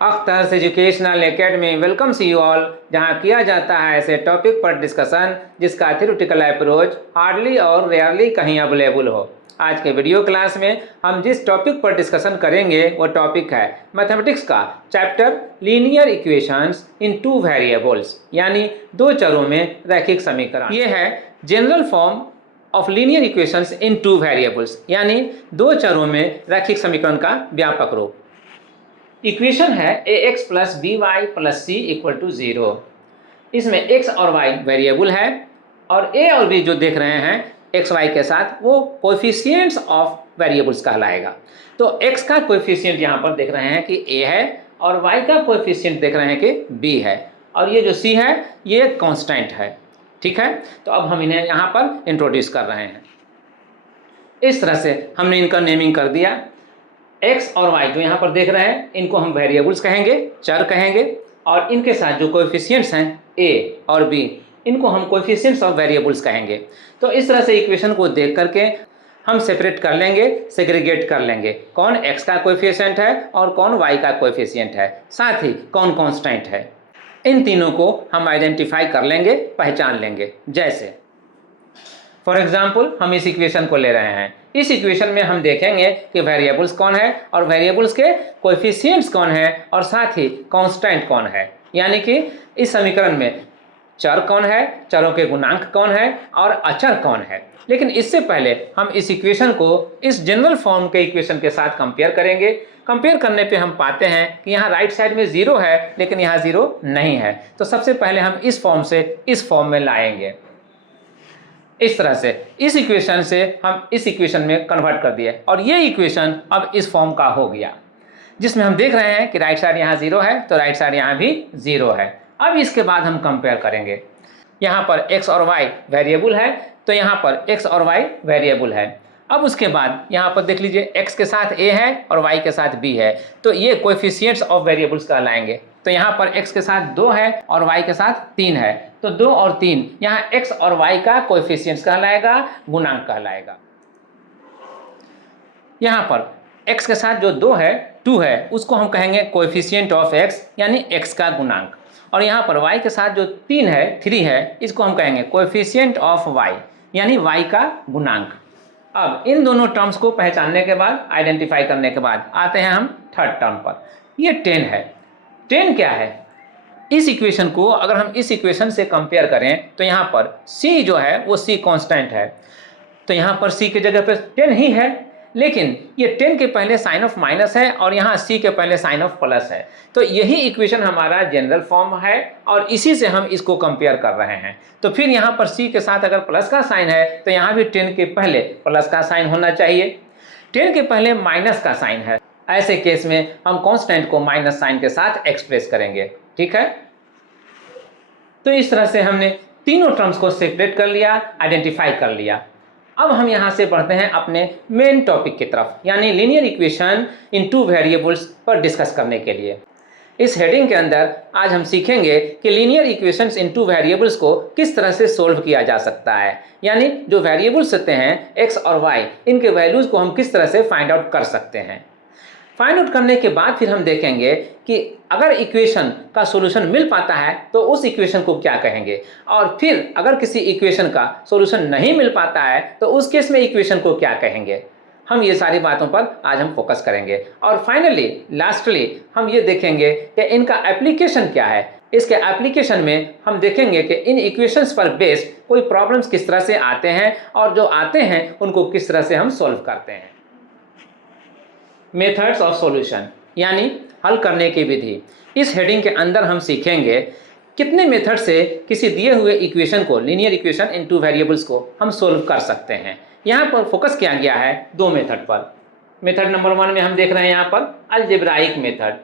अख्तर्स educational academy welcomes you all, जहां किया जाता है ऐसे टॉपिक पर डिस्कशन जिसका थ्योरेटिकल अप्रोच हार्डली और रेयरली कहीं अवेलेबल हो। आज के वीडियो क्लास में हम जिस टॉपिक पर डिस्कशन करेंगे वो टॉपिक है मैथमेटिक्स का चैप्टर लीनियर इक्वेशंस इन टू वेरिएबल्स, यानी दो चरों में रैखिक समीकरण। ये है general form of linear equations in two variables, यानी दो चरों में रैखिक समीकरण का व्यापक रूप। इक्वेशन है ax plus B Y plus C equal to 0। इसमें x और y वेरिएबल है और a और b जो देख रहे हैं x y के साथ वो कोएफिशिएंट्स ऑफ वेरिएबल्स कहलाएगा। तो x का कोएफिशिएंट यहाँ पर देख रहे हैं कि a है और y का कोएफिशिएंट देख रहे हैं कि b है और ये जो c है ये कांस्टेंट है। ठीक है, तो अब हम इन्हें यहाँ पर इंट्रोड्यूस कर रहे हैं। इस तरह से हमने इनका नेमिंग कर दिया। x और y जो यहाँ पर देख रहे हैं इनको हम वेरिएबल्स कहेंगे, चर कहेंगे, और इनके साथ जो कोएफिशिएंट्स हैं a और b इनको हम कोएफिशिएंट्स ऑफ वेरिएबल्स कहेंगे। तो इस तरह से इक्वेशन को देख करके हम सेपरेट कर लेंगे, सेग्रीगेट कर लेंगे, कौन x का कोएफिशिएंट है और कौन y का कोएफिशिएंट है, साथ ही कौन कांस्टेंट है। इन तीनों को हम आइडेंटिफाई कर लेंगे, पहचान लेंगे। जैसे फॉर एग्जाम्पल हम इस इक्वेशन को ले रहे हैं। इस इक्वेशन में हम देखेंगे कि वेरिएबल्स कौन है और वेरिएबल्स के कोएफिशिएंट्स कौन है और साथ ही कांस्टेंट कौन है, यानी कि इस समीकरण में चर कौन है, चरों के गुणांक कौन है और अचर कौन है। लेकिन इससे पहले हम इस इक्वेशन को इस जनरल फॉर्म के इक्वेशन के साथ कंपेयर करेंगे। कंपेयर करने पे हम पाते हैं कि यहाँ राइट साइड में 0 है लेकिन यहाँ 0 नहीं है। तो सबसे पहले हम इस फॉर्म से इस फॉर्म में लाएंगे। इस तरह से इस इक्वेशन से हम इस इक्वेशन में कन्वर्ट कर दिए और ये इक्वेशन अब इस फॉर्म का हो गया, जिसमें हम देख रहे हैं कि राइट साइड यहाँ 0 है तो राइट साइड यहाँ भी 0 है। अब इसके बाद हम कंपेयर करेंगे। यहाँ पर x और y वेरिएबल है तो यहाँ पर x और y वेरिएबल है। अब उसके बाद यहाँ पर देख लीजिए x के साथ a है और y के साथ b है, तो ये कोएफिशिएंट्स ऑफ वेरिएबल्स कहलाएंगे। तो यहाँ पर x के साथ 2 है और y के साथ 3 है, तो 2 और 3 यहाँ x और y का कोएफिशिएंट्स कहलाएगा, गुणांक कहलाएगा। यहाँ पर x के साथ जो 2 है 2 है उसको हम कहेंगे कोएफिशिएंट ऑफ x, यानी x का गुणांक। और यहाँ पर y के साथ जो 3 है 3 है इसको हम कहेंगे कोएफिशिएंट ऑफ y, यानी y का गुणांक। अब इन दोनों टर्म्स को पहचानने के बाद, आइडेंटिफाई करने के बाद आते हैं हम थर्ड टर्म पर। ये 10 है। 10 क्या है? इस इक्वेशन को अगर हम इस इक्वेशन से कंपेयर करें तो यहाँ पर c जो है वो c कांस्टेंट है, तो यहाँ पर c की जगह पर 10 ही है, लेकिन ये 10 के पहले साइन ऑफ माइनस है और यहाँ c के पहले साइन ऑफ प्लस है। तो यही इक्वेशन हमारा जनरल फॉर्म है और इसी से हम इसको कंपेयर कर रहे हैं। तो फिर यहाँ पर c के साथ अगर प्लस का साइन है तो यहाँ भी 10 के पहले प्लस का साइन होना चाहिए। 10 के पहले माइनस का साइन है, ऐसे केस में हम कांस्टेंट को माइनस साइन के साथ एक्सप्रेस करेंगे। ठीक है, तो इस तरह से हमने तीनों टर्म्स को सेपरेट कर लिया, आइडेंटिफाई कर लिया। अब हम यहाँ से बढ़ते हैं अपने मेन टॉपिक की तरफ, यानी linear equation in two variables पर डिस्कस करने के लिए। इस हेडिंग के अंदर आज हम सीखेंगे कि लीनियर इक्वेशंस इन टू वेरिएबल्स को किस तरह से सोल्व किया जा सकता है, यानी जो वेरिएबल्स होते हैं x और y इनके वैल्यूज को हम किस तरह से फाइंड आउट कर सकते हैं। फाइंड आउट करने के बाद फिर हम देखेंगे कि अगर इक्वेशन का सॉल्यूशन मिल पाता है तो उस इक्वेशन को क्या कहेंगे, और फिर अगर किसी इक्वेशन का सॉल्यूशन नहीं मिल पाता है तो उस केस में इक्वेशन को क्या कहेंगे। हम ये सारी बातों पर आज हम फोकस करेंगे और फाइनली लास्टली हम ये देखेंगे कि इनका एप्लीकेशन क्या है। इसके एप्लीकेशन में हम देखेंगे कि इन इक्वेशंस पर बेस्ड कोई प्रॉब्लम्स किस तरह से आते हैं और जो आते हैं उनको किस तरह से हम सॉल्व करते हैं। मेथड्स ऑफ सॉल्यूशन, यानी हल करने की विधि। इस हेडिंग के अंदर हम सीखेंगे कितने मेथड से किसी दिए हुए इक्वेशन को, linear equation in two variables को हम सोल्व कर सकते हैं। यहाँ पर फोकस किया गया है 2 मेथड पर। मेथड नंबर 1 में हम देख रहे हैं यहाँ पर अलजेब्राइक मेथड,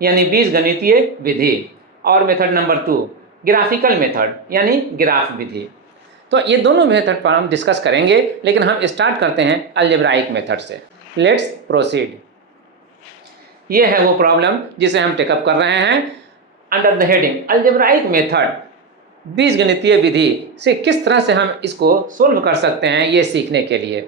यानी बीजगणितीय विधि, और मेथड नंबर 2 ग्राफिकल मेथड, यानी ग्राफ विधि। तो ये दोनों मेथड पर हम डिस्कस करेंगे, लेकिन हम स्टार्ट करते हैं अलजेब्राइक मेथड से। Let's proceed. ये है वो प्रॉब्लम जिसे हम टेकअप कर रहे हैं under the heading algebraic method. बीजगणितीय विधि से किस तरह से हम इसको सोल्व कर सकते हैं ये सीखने के लिए।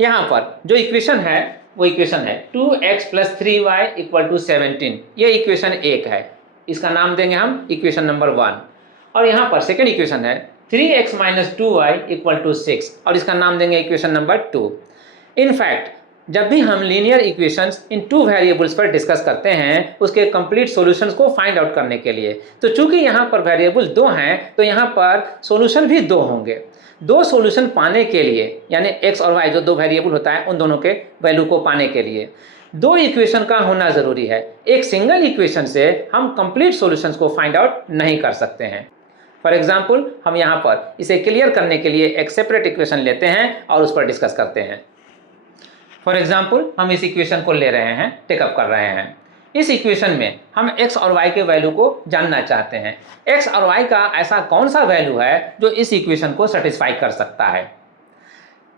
यहाँ पर जो इक्वेशन है वो इक्वेशन है 2x plus 3y equal to 17। ये इक्वेशन 1 है, इसका नाम देंगे हम इक्वेशन नंबर 1। और यहाँ पर सेकेंड इक्वेशन है 3x minus 2y equal to 6 और इसका नाम देंगे इक्वेशन नंबर 2। इनफैक्ट जब भी हम लीनियर इक्वेशंस इन टू वेरिएबल्स पर डिस्कस करते हैं उसके कंप्लीट सॉल्यूशंस को फाइंड आउट करने के लिए, तो चूंकि यहाँ पर वेरिएबल 2 हैं तो यहाँ पर सॉल्यूशन भी 2 होंगे। 2 सॉल्यूशन पाने के लिए यानी x और y जो 2 वेरिएबल होता है उन दोनों के वैल्यू को पाने के लिए 2 इक्वेशन का होना ज़रूरी है। एक सिंगल इक्वेशन से हम कंप्लीट सॉल्यूशंस को फाइंड आउट नहीं कर सकते हैं। फॉर एग्जाम्पल हम यहाँ पर इसे क्लियर करने के लिए एक सेपरेट इक्वेशन लेते हैं और उस पर डिस्कस करते हैं। फॉर एग्जाम्पल हम इस इक्वेशन को ले रहे हैं, टेकअप कर रहे हैं। इस इक्वेशन में हम x और y के वैल्यू को जानना चाहते हैं। x और y का ऐसा कौन सा वैल्यू है जो इस इक्वेशन को सेटिस्फाई कर सकता है।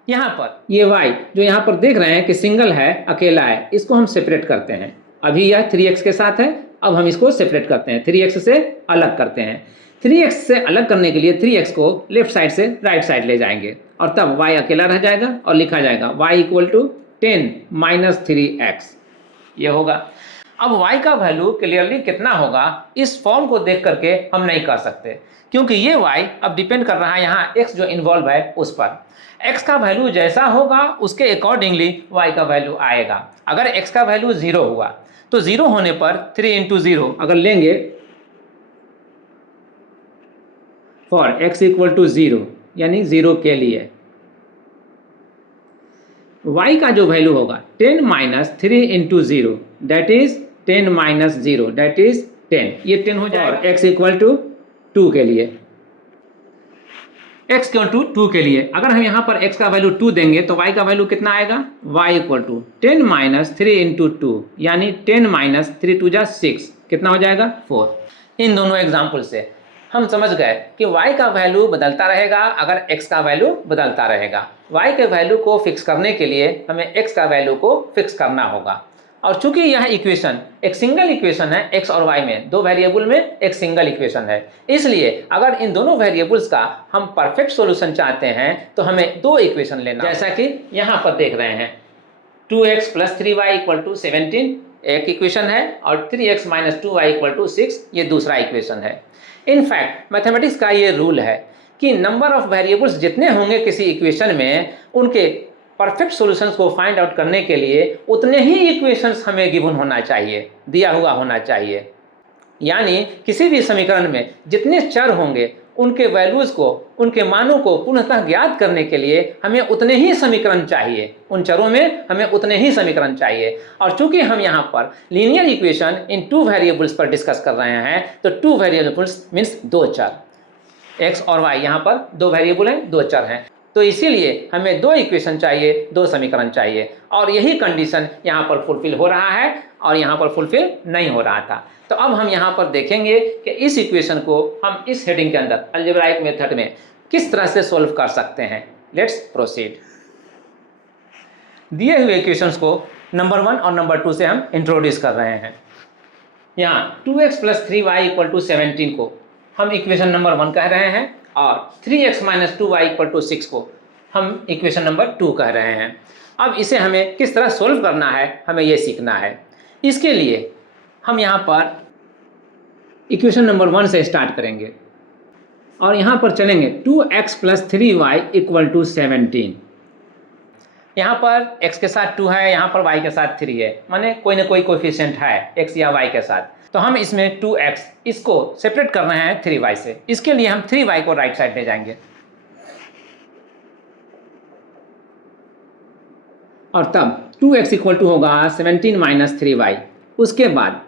यहाँ पर ये y जो यहाँ पर देख रहे हैं कि सिंगल है, अकेला है, इसको हम सेपरेट करते हैं। अभी यह 3x के साथ है, अब हम इसको सेपरेट करते हैं, 3x से अलग करते हैं। 3x से अलग करने के लिए 3x को लेफ्ट साइड से राइट साइड ले जाएंगे और तब y अकेला रह जाएगा और लिखा जाएगा y equal to 10 minus 3x। ये होगा। अब y का वैल्यू क्लियरली कितना होगा इस फॉर्म को देख करके हम नहीं कर सकते, क्योंकि ये y अब डिपेंड कर रहा है यहाँ x जो इन्वॉल्व है उस पर। x का वैल्यू जैसा होगा उसके अकॉर्डिंगली y का वैल्यू आएगा। अगर x का वैल्यू 0 हुआ तो 0 होने पर 3 इंटू 0 अगर लेंगे फॉर x इक्वल टू 0 यानी 0 के लिए y का जो वैल्यू होगा 10 minus 3 into 0 that is 10 minus 0 that is 10। ये 10 हो जाएगा। और x इक्वल टू 2 के लिए, x इक्वल टू 2 के लिए अगर हम यहाँ पर x का वैल्यू 2 देंगे तो y का वैल्यू कितना आएगा, y equal to 10 minus 3 into 2 यानी 10 माइनस 3 2 जा 6, कितना हो जाएगा 4। इन दोनों एग्जाम्पल से हम समझ गए कि y का वैल्यू बदलता रहेगा अगर x का वैल्यू बदलता रहेगा। y के वैल्यू को फिक्स करने के लिए हमें x का वैल्यू को फिक्स करना होगा। और चूंकि यह इक्वेशन एक सिंगल इक्वेशन है, x और y में 2 वेरिएबल में एक सिंगल इक्वेशन है, इसलिए अगर इन दोनों वेरिएबल्स का हम परफेक्ट सॉल्यूशन चाहते हैं तो हमें 2 इक्वेशन लेना, जैसा कि यहाँ पर देख रहे हैं 2x plus 3y equal to 17 एक इक्वेशन है और 3x minus 2y equal to 6 ये दूसरा इक्वेशन है। इनफैक्ट मैथमेटिक्स का ये रूल है कि नंबर ऑफ वेरिएबल्स जितने होंगे किसी इक्वेशन में उनके परफेक्ट सॉल्यूशंस को फाइंड आउट करने के लिए उतने ही इक्वेशंस हमें गिवन होना चाहिए, दिया हुआ होना चाहिए। यानी किसी भी समीकरण में जितने चर होंगे उनके वैल्यूज़ को, उनके मानों को पुनः ज्ञात करने के लिए हमें उतने ही समीकरण चाहिए, उन चरों में हमें उतने ही समीकरण चाहिए। और चूंकि हम यहाँ पर लीनियर इक्वेशन इन 2 वेरिएबल्स पर डिस्कस कर रहे हैं तो 2 वेरिएबल्स मीन्स 2 चर, x और y यहाँ पर 2 वेरिएबल हैं, 2 चर हैं, तो इसीलिए हमें 2 इक्वेशन चाहिए, 2 समीकरण चाहिए। और यही कंडीशन यहाँ पर फुलफिल हो रहा है और यहाँ पर फुलफिल नहीं हो रहा था। तो अब हम यहाँ पर देखेंगे कि इस इक्वेशन को हम इस हेडिंग के अंदर अलजेब्राइक मेथड में किस तरह से सॉल्व कर सकते हैं। Let's proceed. दिए हुए इक्वेशंस को नंबर 1 और नंबर 2 से हम इंट्रोड्यूस कर रहे हैं। यहाँ 2x plus 3y equal to 17 को हम इक्वेशन नंबर 1 कह रहे हैं और 3x minus 2y equal to 6 को हम इक्वेशन नंबर 2 कह रहे हैं। अब इसे हमें किस तरह सोल्व करना है हमें ये सीखना है। इसके लिए हम यहाँ पर इक्वेशन नंबर 1 से स्टार्ट करेंगे और यहाँ पर चलेंगे 2x plus 3y equal to 17। यहाँ पर x के साथ 2 है, यहाँ पर y के साथ 3 है, माने कोई ना कोई कोएफिशिएंट है x या y के साथ। तो हम इसमें 2x इसको सेपरेट कर रहे हैं 3y से। इसके लिए हम 3y को राइट साइड ले जाएंगे और तब 2x इक्वल टू होगा 17 माइनस 3y। उसके बाद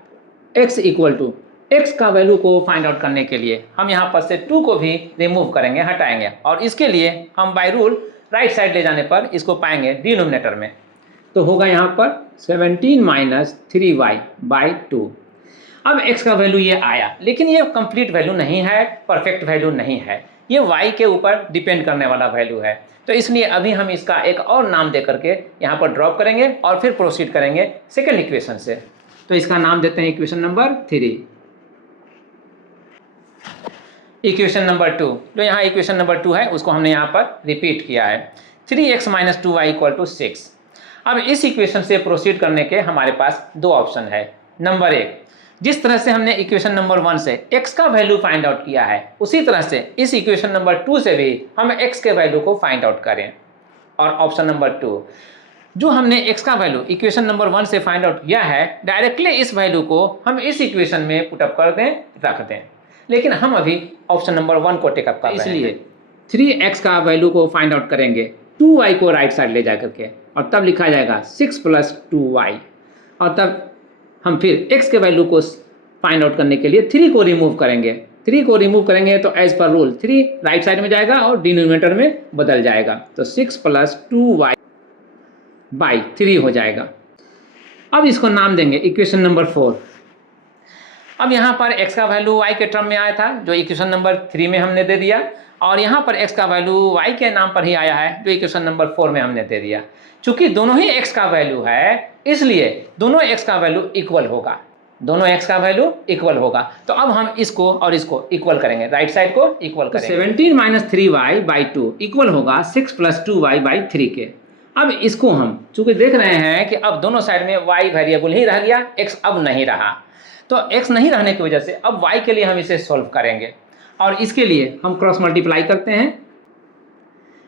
x इक्वल टू x का वैल्यू को फाइंड आउट करने के लिए हम यहाँ पर से 2 को भी रिमूव करेंगे, हटाएंगे और इसके लिए हम बाय रूल राइट साइड ले जाने पर इसको पाएंगे डिनोमिनेटर में। तो होगा यहाँ पर 17 माइनस 3y बाई 2। अब x का वैल्यू ये आया, लेकिन ये कंप्लीट वैल्यू नहीं है, परफेक्ट वैल्यू नहीं है, ये y के ऊपर डिपेंड करने वाला वैल्यू है। तो इसलिए अभी हम इसका एक और नाम दे करके यहाँ पर ड्रॉप करेंगे और फिर प्रोसीड करेंगे सेकेंड इक्वेशन से। तो इसका नाम देते हैं इक्वेशन नंबर 3। इक्वेशन नंबर 2 जो यहाँ इक्वेशन नंबर 2 है उसको हमने यहाँ पर रिपीट किया है 3x minus 2y equal to 6। अब इस इक्वेशन से प्रोसीड करने के हमारे पास दो ऑप्शन है। नंबर एक, जिस तरह से हमने इक्वेशन नंबर 1 से x का वैल्यू फाइंड आउट किया है उसी तरह से इस इक्वेशन नंबर 2 से भी हम x के वैल्यू को फाइंड आउट करें। और ऑप्शन नंबर 2, जो हमने x का वैल्यू इक्वेशन नंबर 1 से फाइंड आउट किया है डायरेक्टली इस वैल्यू को हम इस इक्वेशन में पुटअप कर दें, रख दें। लेकिन हम अभी ऑप्शन नंबर 1 को टेकअप कर रहे हैं, इसलिए 3x का वैल्यू को फाइंड आउट करेंगे, 2y को राइट साइड ले जा करके, और तब लिखा जाएगा 6 + 2y। और तब हम फिर x के वैल्यू को फाइंड आउट करने के लिए 3 को रिमूव करेंगे। 3 को रिमूव करेंगे तो as per rule 3 right side में जाएगा और डिनोमिनेटर में बदल जाएगा, तो 6 + 2y / 3 हो जाएगा। अब इसको नाम देंगे इक्वेशन नंबर 4। अब यहाँ पर x का वैल्यू y के टर्म में आया था जो इक्वेशन नंबर 3 में हमने दे दिया, और यहाँ पर x का वैल्यू y के नाम पर ही आया है जो इक्वेशन नंबर 4 में हमने दे दिया। चूंकि दोनों ही x का वैल्यू है इसलिए दोनों x का वैल्यू इक्वल होगा, दोनों x का वैल्यू इक्वल होगा। तो अब हम इसको और इसको इक्वल करेंगे, राइट साइड को इक्वल करेंगे। 17 - 3y / 2 इक्वल होगा 6 + 2y / 3 के। अब इसको हम चूंकि देख रहे हैं कि अब दोनों साइड में y वेरिएबल ही रह गया, x अब नहीं रहा, तो x नहीं रहने की वजह से अब y के लिए हम इसे सॉल्व करेंगे। और इसके लिए हम क्रॉस मल्टीप्लाई करते हैं,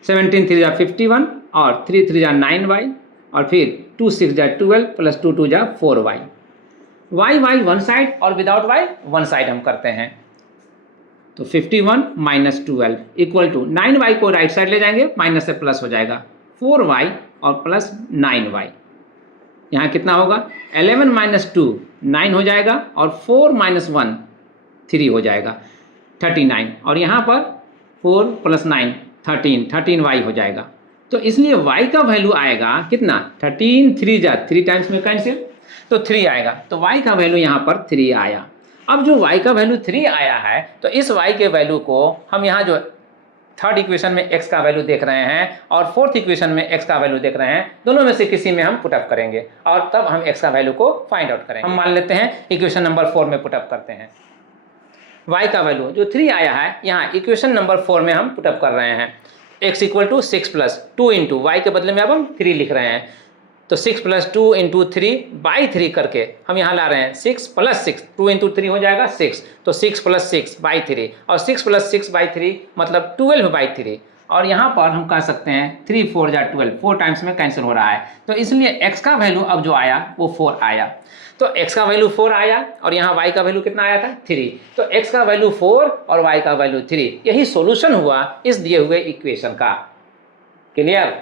17 × 3 = 51 और 3 × 3 = 9y, और फिर 2 × 6 = 12 + 2 × 2 = 4y। y वन साइड और विदाउट y वन साइड हम करते हैं, तो 51 - 12 = 9y को राइट साइड ले जाएंगे, माइनस से प्लस हो जाएगा, 4y और प्लस 9y। यहाँ कितना होगा, 11 - 2 9 हो जाएगा, और 4 - 1 3 हो जाएगा, 39। और यहाँ पर 4 + 9 13y हो जाएगा। तो इसलिए y का वैल्यू आएगा कितना, 13 3 जा 3 टाइम्स में कैंसिल, तो 3 आएगा। तो y का वैल्यू यहाँ पर 3 आया। अब जो y का वैल्यू 3 आया है तो इस y के वैल्यू को हम यहाँ जो थर्ड इक्वेशन में x का वैल्यू देख रहे हैं और फोर्थ इक्वेशन में x का वैल्यू देख रहे हैं, दोनों में से किसी में हम पुटअप करेंगे और तब हम x का वैल्यू को फाइंड आउट करेंगे। हम मान लेते हैं इक्वेशन नंबर 4 में पुटअप करते हैं। y का वैल्यू जो 3 आया है यहाँ इक्वेशन नंबर 4 में हम पुटअप कर रहे हैं। x = 6 + 2 × y के बदले में अब हम 3 लिख रहे हैं, तो 6 + 2 × 3 / 3 करके हम यहाँ ला रहे हैं 6 + 6, 2 × 3 हो जाएगा 6, तो 6 + 6 / 3, और 6 + 6 / 3 मतलब 12/3। और यहाँ पर हम कह सकते हैं 3 4 = 12, 4 टाइम्स में कैंसिल हो रहा है, तो इसलिए x का वैल्यू अब जो आया वो 4 आया। तो x का वैल्यू 4 आया और यहाँ y का वैल्यू कितना आया था, 3। तो x का वैल्यू 4 और y का वैल्यू 3, यही सॉल्यूशन हुआ इस दिए हुए इक्वेशन का। क्लियर।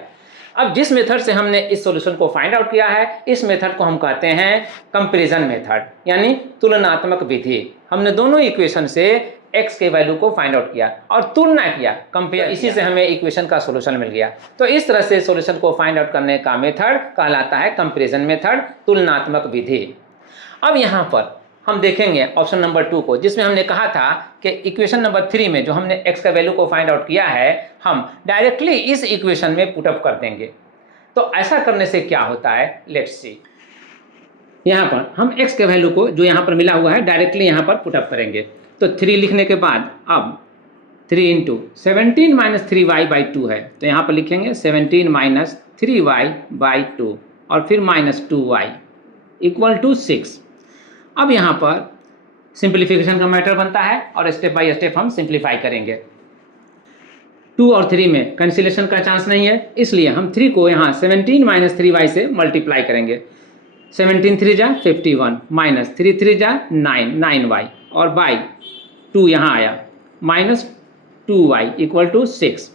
अब जिस मेथड से हमने इस सॉल्यूशन को फाइंड आउट किया है इस मेथड को हम कहते हैं कंपैरिजन मेथड, यानी तुलनात्मक विधि। हमने दोनों इक्वेशन से x के वैल्यू को फाइंड आउट किया और तुलना किया, कंपेयर, इसी से हमें इक्वेशन का सॉल्यूशन मिल गया। तो इस तरह से सॉल्यूशन को फाइंड आउट करने का मेथड कहलाता है कंपैरिजन मेथड, तुलनात्मक विधि। अब यहाँ पर हम देखेंगे ऑप्शन नंबर 2 को, जिसमें हमने कहा था कि इक्वेशन नंबर 3 में जो हमने x का वैल्यू को फाइंड आउट किया है हम डायरेक्टली इस इक्वेशन में पुटअप कर देंगे। तो ऐसा करने से क्या होता है, लेट्स सी। यहाँ पर हम x के वैल्यू को जो यहाँ पर मिला हुआ है डायरेक्टली यहाँ पर पुटअप करेंगे। तो 3 लिखने के बाद अब 3 × 17 - 3y / 2 है, तो यहाँ पर लिखेंगे 17 - 3y / 2 और फिर -2y = 6। अब यहाँ पर सिंप्लीफिकेशन का मैटर बनता है और स्टेप बाय स्टेप हम सिंप्लीफाई करेंगे। 2 और 3 में कैंसिलेशन का चांस नहीं है, इसलिए हम 3 को यहाँ 17 - 3y से मल्टीप्लाई करेंगे। 17 3 = 51 - 3 3 = 9, 9y और बाई 2 यहाँ आया -2y = 6।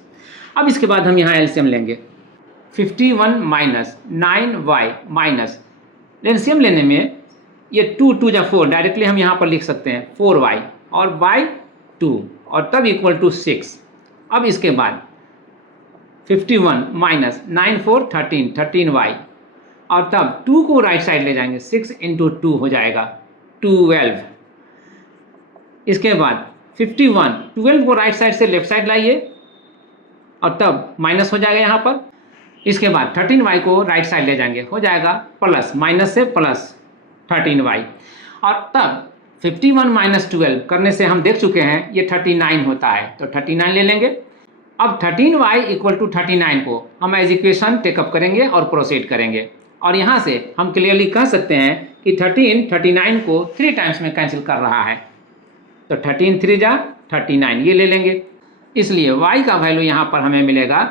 अब इसके बाद हम यहाँ एलसीएम लेंगे, 51 - 9y माइनस एलसीएम लेने में ये 2 2 = 4, डायरेक्टली हम यहाँ पर लिख सकते हैं 4y और बाई 2 और तब = 6। अब इसके बाद 51 - 9 4 13, 13y और तब 2 को राइट साइड ले जाएंगे, 6 × 2 हो जाएगा 12। इसके बाद 51, 12 को राइट साइड से लेफ्ट साइड लाइए और तब माइनस हो जाएगा यहाँ पर। इसके बाद 13y को राइट साइड ले जाएंगे, हो जाएगा प्लस, माइनस से प्लस 13y और तब 51 - 12 करने से हम देख चुके हैं ये 39 होता है, तो 39 ले लेंगे। अब 13y इक्वल टू 39 को हम एज इक्वेशन टेकअप करेंगे और प्रोसीड करेंगे, और यहाँ से हम क्लियरली कह सकते हैं कि 13 39 को 3 टाइम्स में कैंसिल कर रहा है, तो 13 3 जा 39 ये ले लेंगे, इसलिए y का वैल्यू यहाँ पर हमें मिलेगा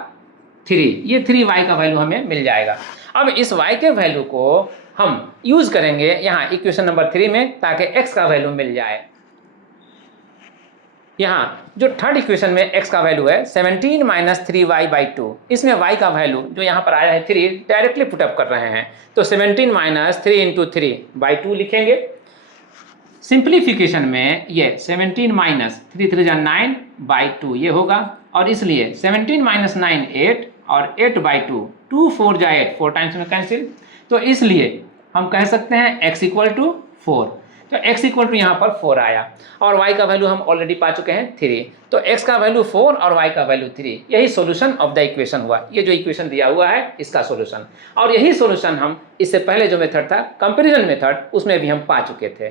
3, ये 3y का वैल्यू हमें मिल जाएगा। अब इस y के वैल्यू को हम यूज़ करेंगे यहाँ इक्वेशन नंबर 3 में, ताकि x का वैल्यू मिल जाए। यहाँ जो थर्ड इक्वेशन में x का वैल्यू है 17 माइनस 3y/2, इसमें y का वैल्यू जो यहाँ पर आया है 3 डायरेक्टली पुटअप कर रहे हैं, तो 17 माइनस 3 इंटू 3/2 लिखेंगे। सिंप्लीफिकेशन में ये 17 माइनस 3 3 9/2 ये होगा, और इसलिए 17 माइनस 9 8 और 8/2 2 4 जा 8 4 टाइम्स में कैंसिल, तो इसलिए हम कह सकते हैं x इक्वल टू 4, तो x इक्वल टू यहाँ पर 4 आया, और y का वैल्यू हम ऑलरेडी पा चुके हैं 3, तो x का वैल्यू 4 और y का वैल्यू 3, यही सॉल्यूशन ऑफ द इक्वेशन हुआ। ये जो इक्वेशन दिया हुआ है इसका सॉल्यूशन, और यही सॉल्यूशन हम इससे पहले जो मेथड था कंपैरिजन मेथड, उसमें भी हम पा चुके थे।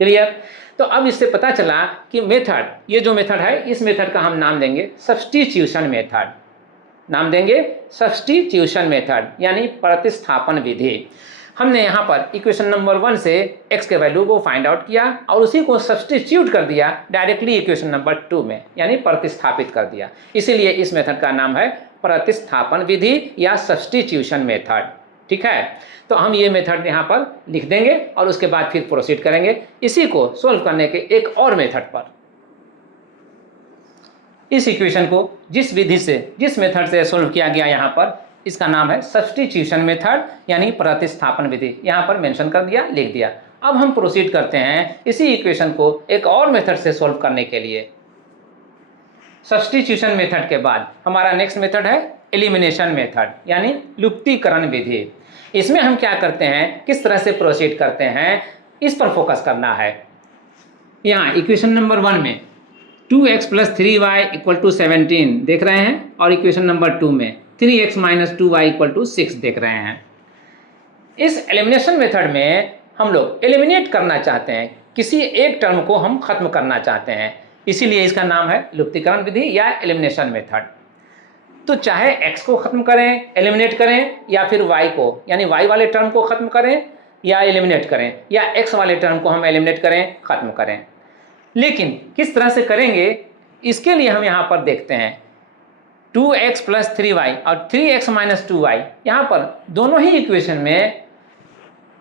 क्लियर? तो अब इससे पता चला कि मेथड, ये जो मेथड है इस मेथड का हम नाम देंगे सब्स्टिट्यूशन मेथड, नाम देंगे सब्स्टिट्यूशन मेथड यानी प्रतिस्थापन विधि। हमने यहाँ पर इक्वेशन नंबर 1 से x के वैल्यू को फाइंड आउट किया और उसी को सब्स्टिट्यूट कर दिया डायरेक्टली इक्वेशन नंबर 2 में, यानी प्रतिस्थापित कर दिया, इसीलिए इस मेथड का नाम है प्रतिस्थापन विधि या सब्स्टिट्यूशन मेथड। ठीक है, तो हम ये मेथड यहाँ पर लिख देंगे और उसके बाद फिर प्रोसीड करेंगे इसी को सोल्व करने के एक और मेथड पर। इस इक्वेशन को जिस विधि से, जिस मेथड से सोल्व किया गया यहाँ पर, इसका नाम है सब्स्टिट्यूशन मेथड यानी प्रतिस्थापन विधि, यहाँ पर मेंशन कर दिया, लिख दिया। अब हम प्रोसीड करते हैं इसी इक्वेशन को एक और मेथड से सोल्व करने के लिए। सब्स्टिट्यूशन मेथड के बाद हमारा नेक्स्ट मेथड है एलिमिनेशन मेथड यानी लुप्तीकरण विधि। इसमें हम क्या करते हैं, किस तरह से प्रोसीड करते हैं, इस पर फोकस करना है। यहाँ इक्वेशन नंबर 1 में 2x plus 3y equal to 17 देख रहे हैं, और इक्वेशन नंबर 2 में 3x minus 2y equal to 6 देख रहे हैं। इस एलिमिनेशन मेथड में हम लोग एलिमिनेट करना चाहते हैं, किसी एक टर्म को हम खत्म करना चाहते हैं, इसीलिए इसका नाम है लुप्तीकरण विधि या एलिमिनेशन मेथड। तो चाहे x को खत्म करें, एलिमिनेट करें, या फिर y को यानी y वाले टर्म को खत्म करें या एलिमिनेट करें, या x वाले टर्म को हम एलिमिनेट करें, खत्म करें। लेकिन किस तरह से करेंगे, इसके लिए हम यहाँ पर देखते हैं 2x प्लस 3y और 3x माइनस 2y, यहाँ पर दोनों ही इक्वेशन में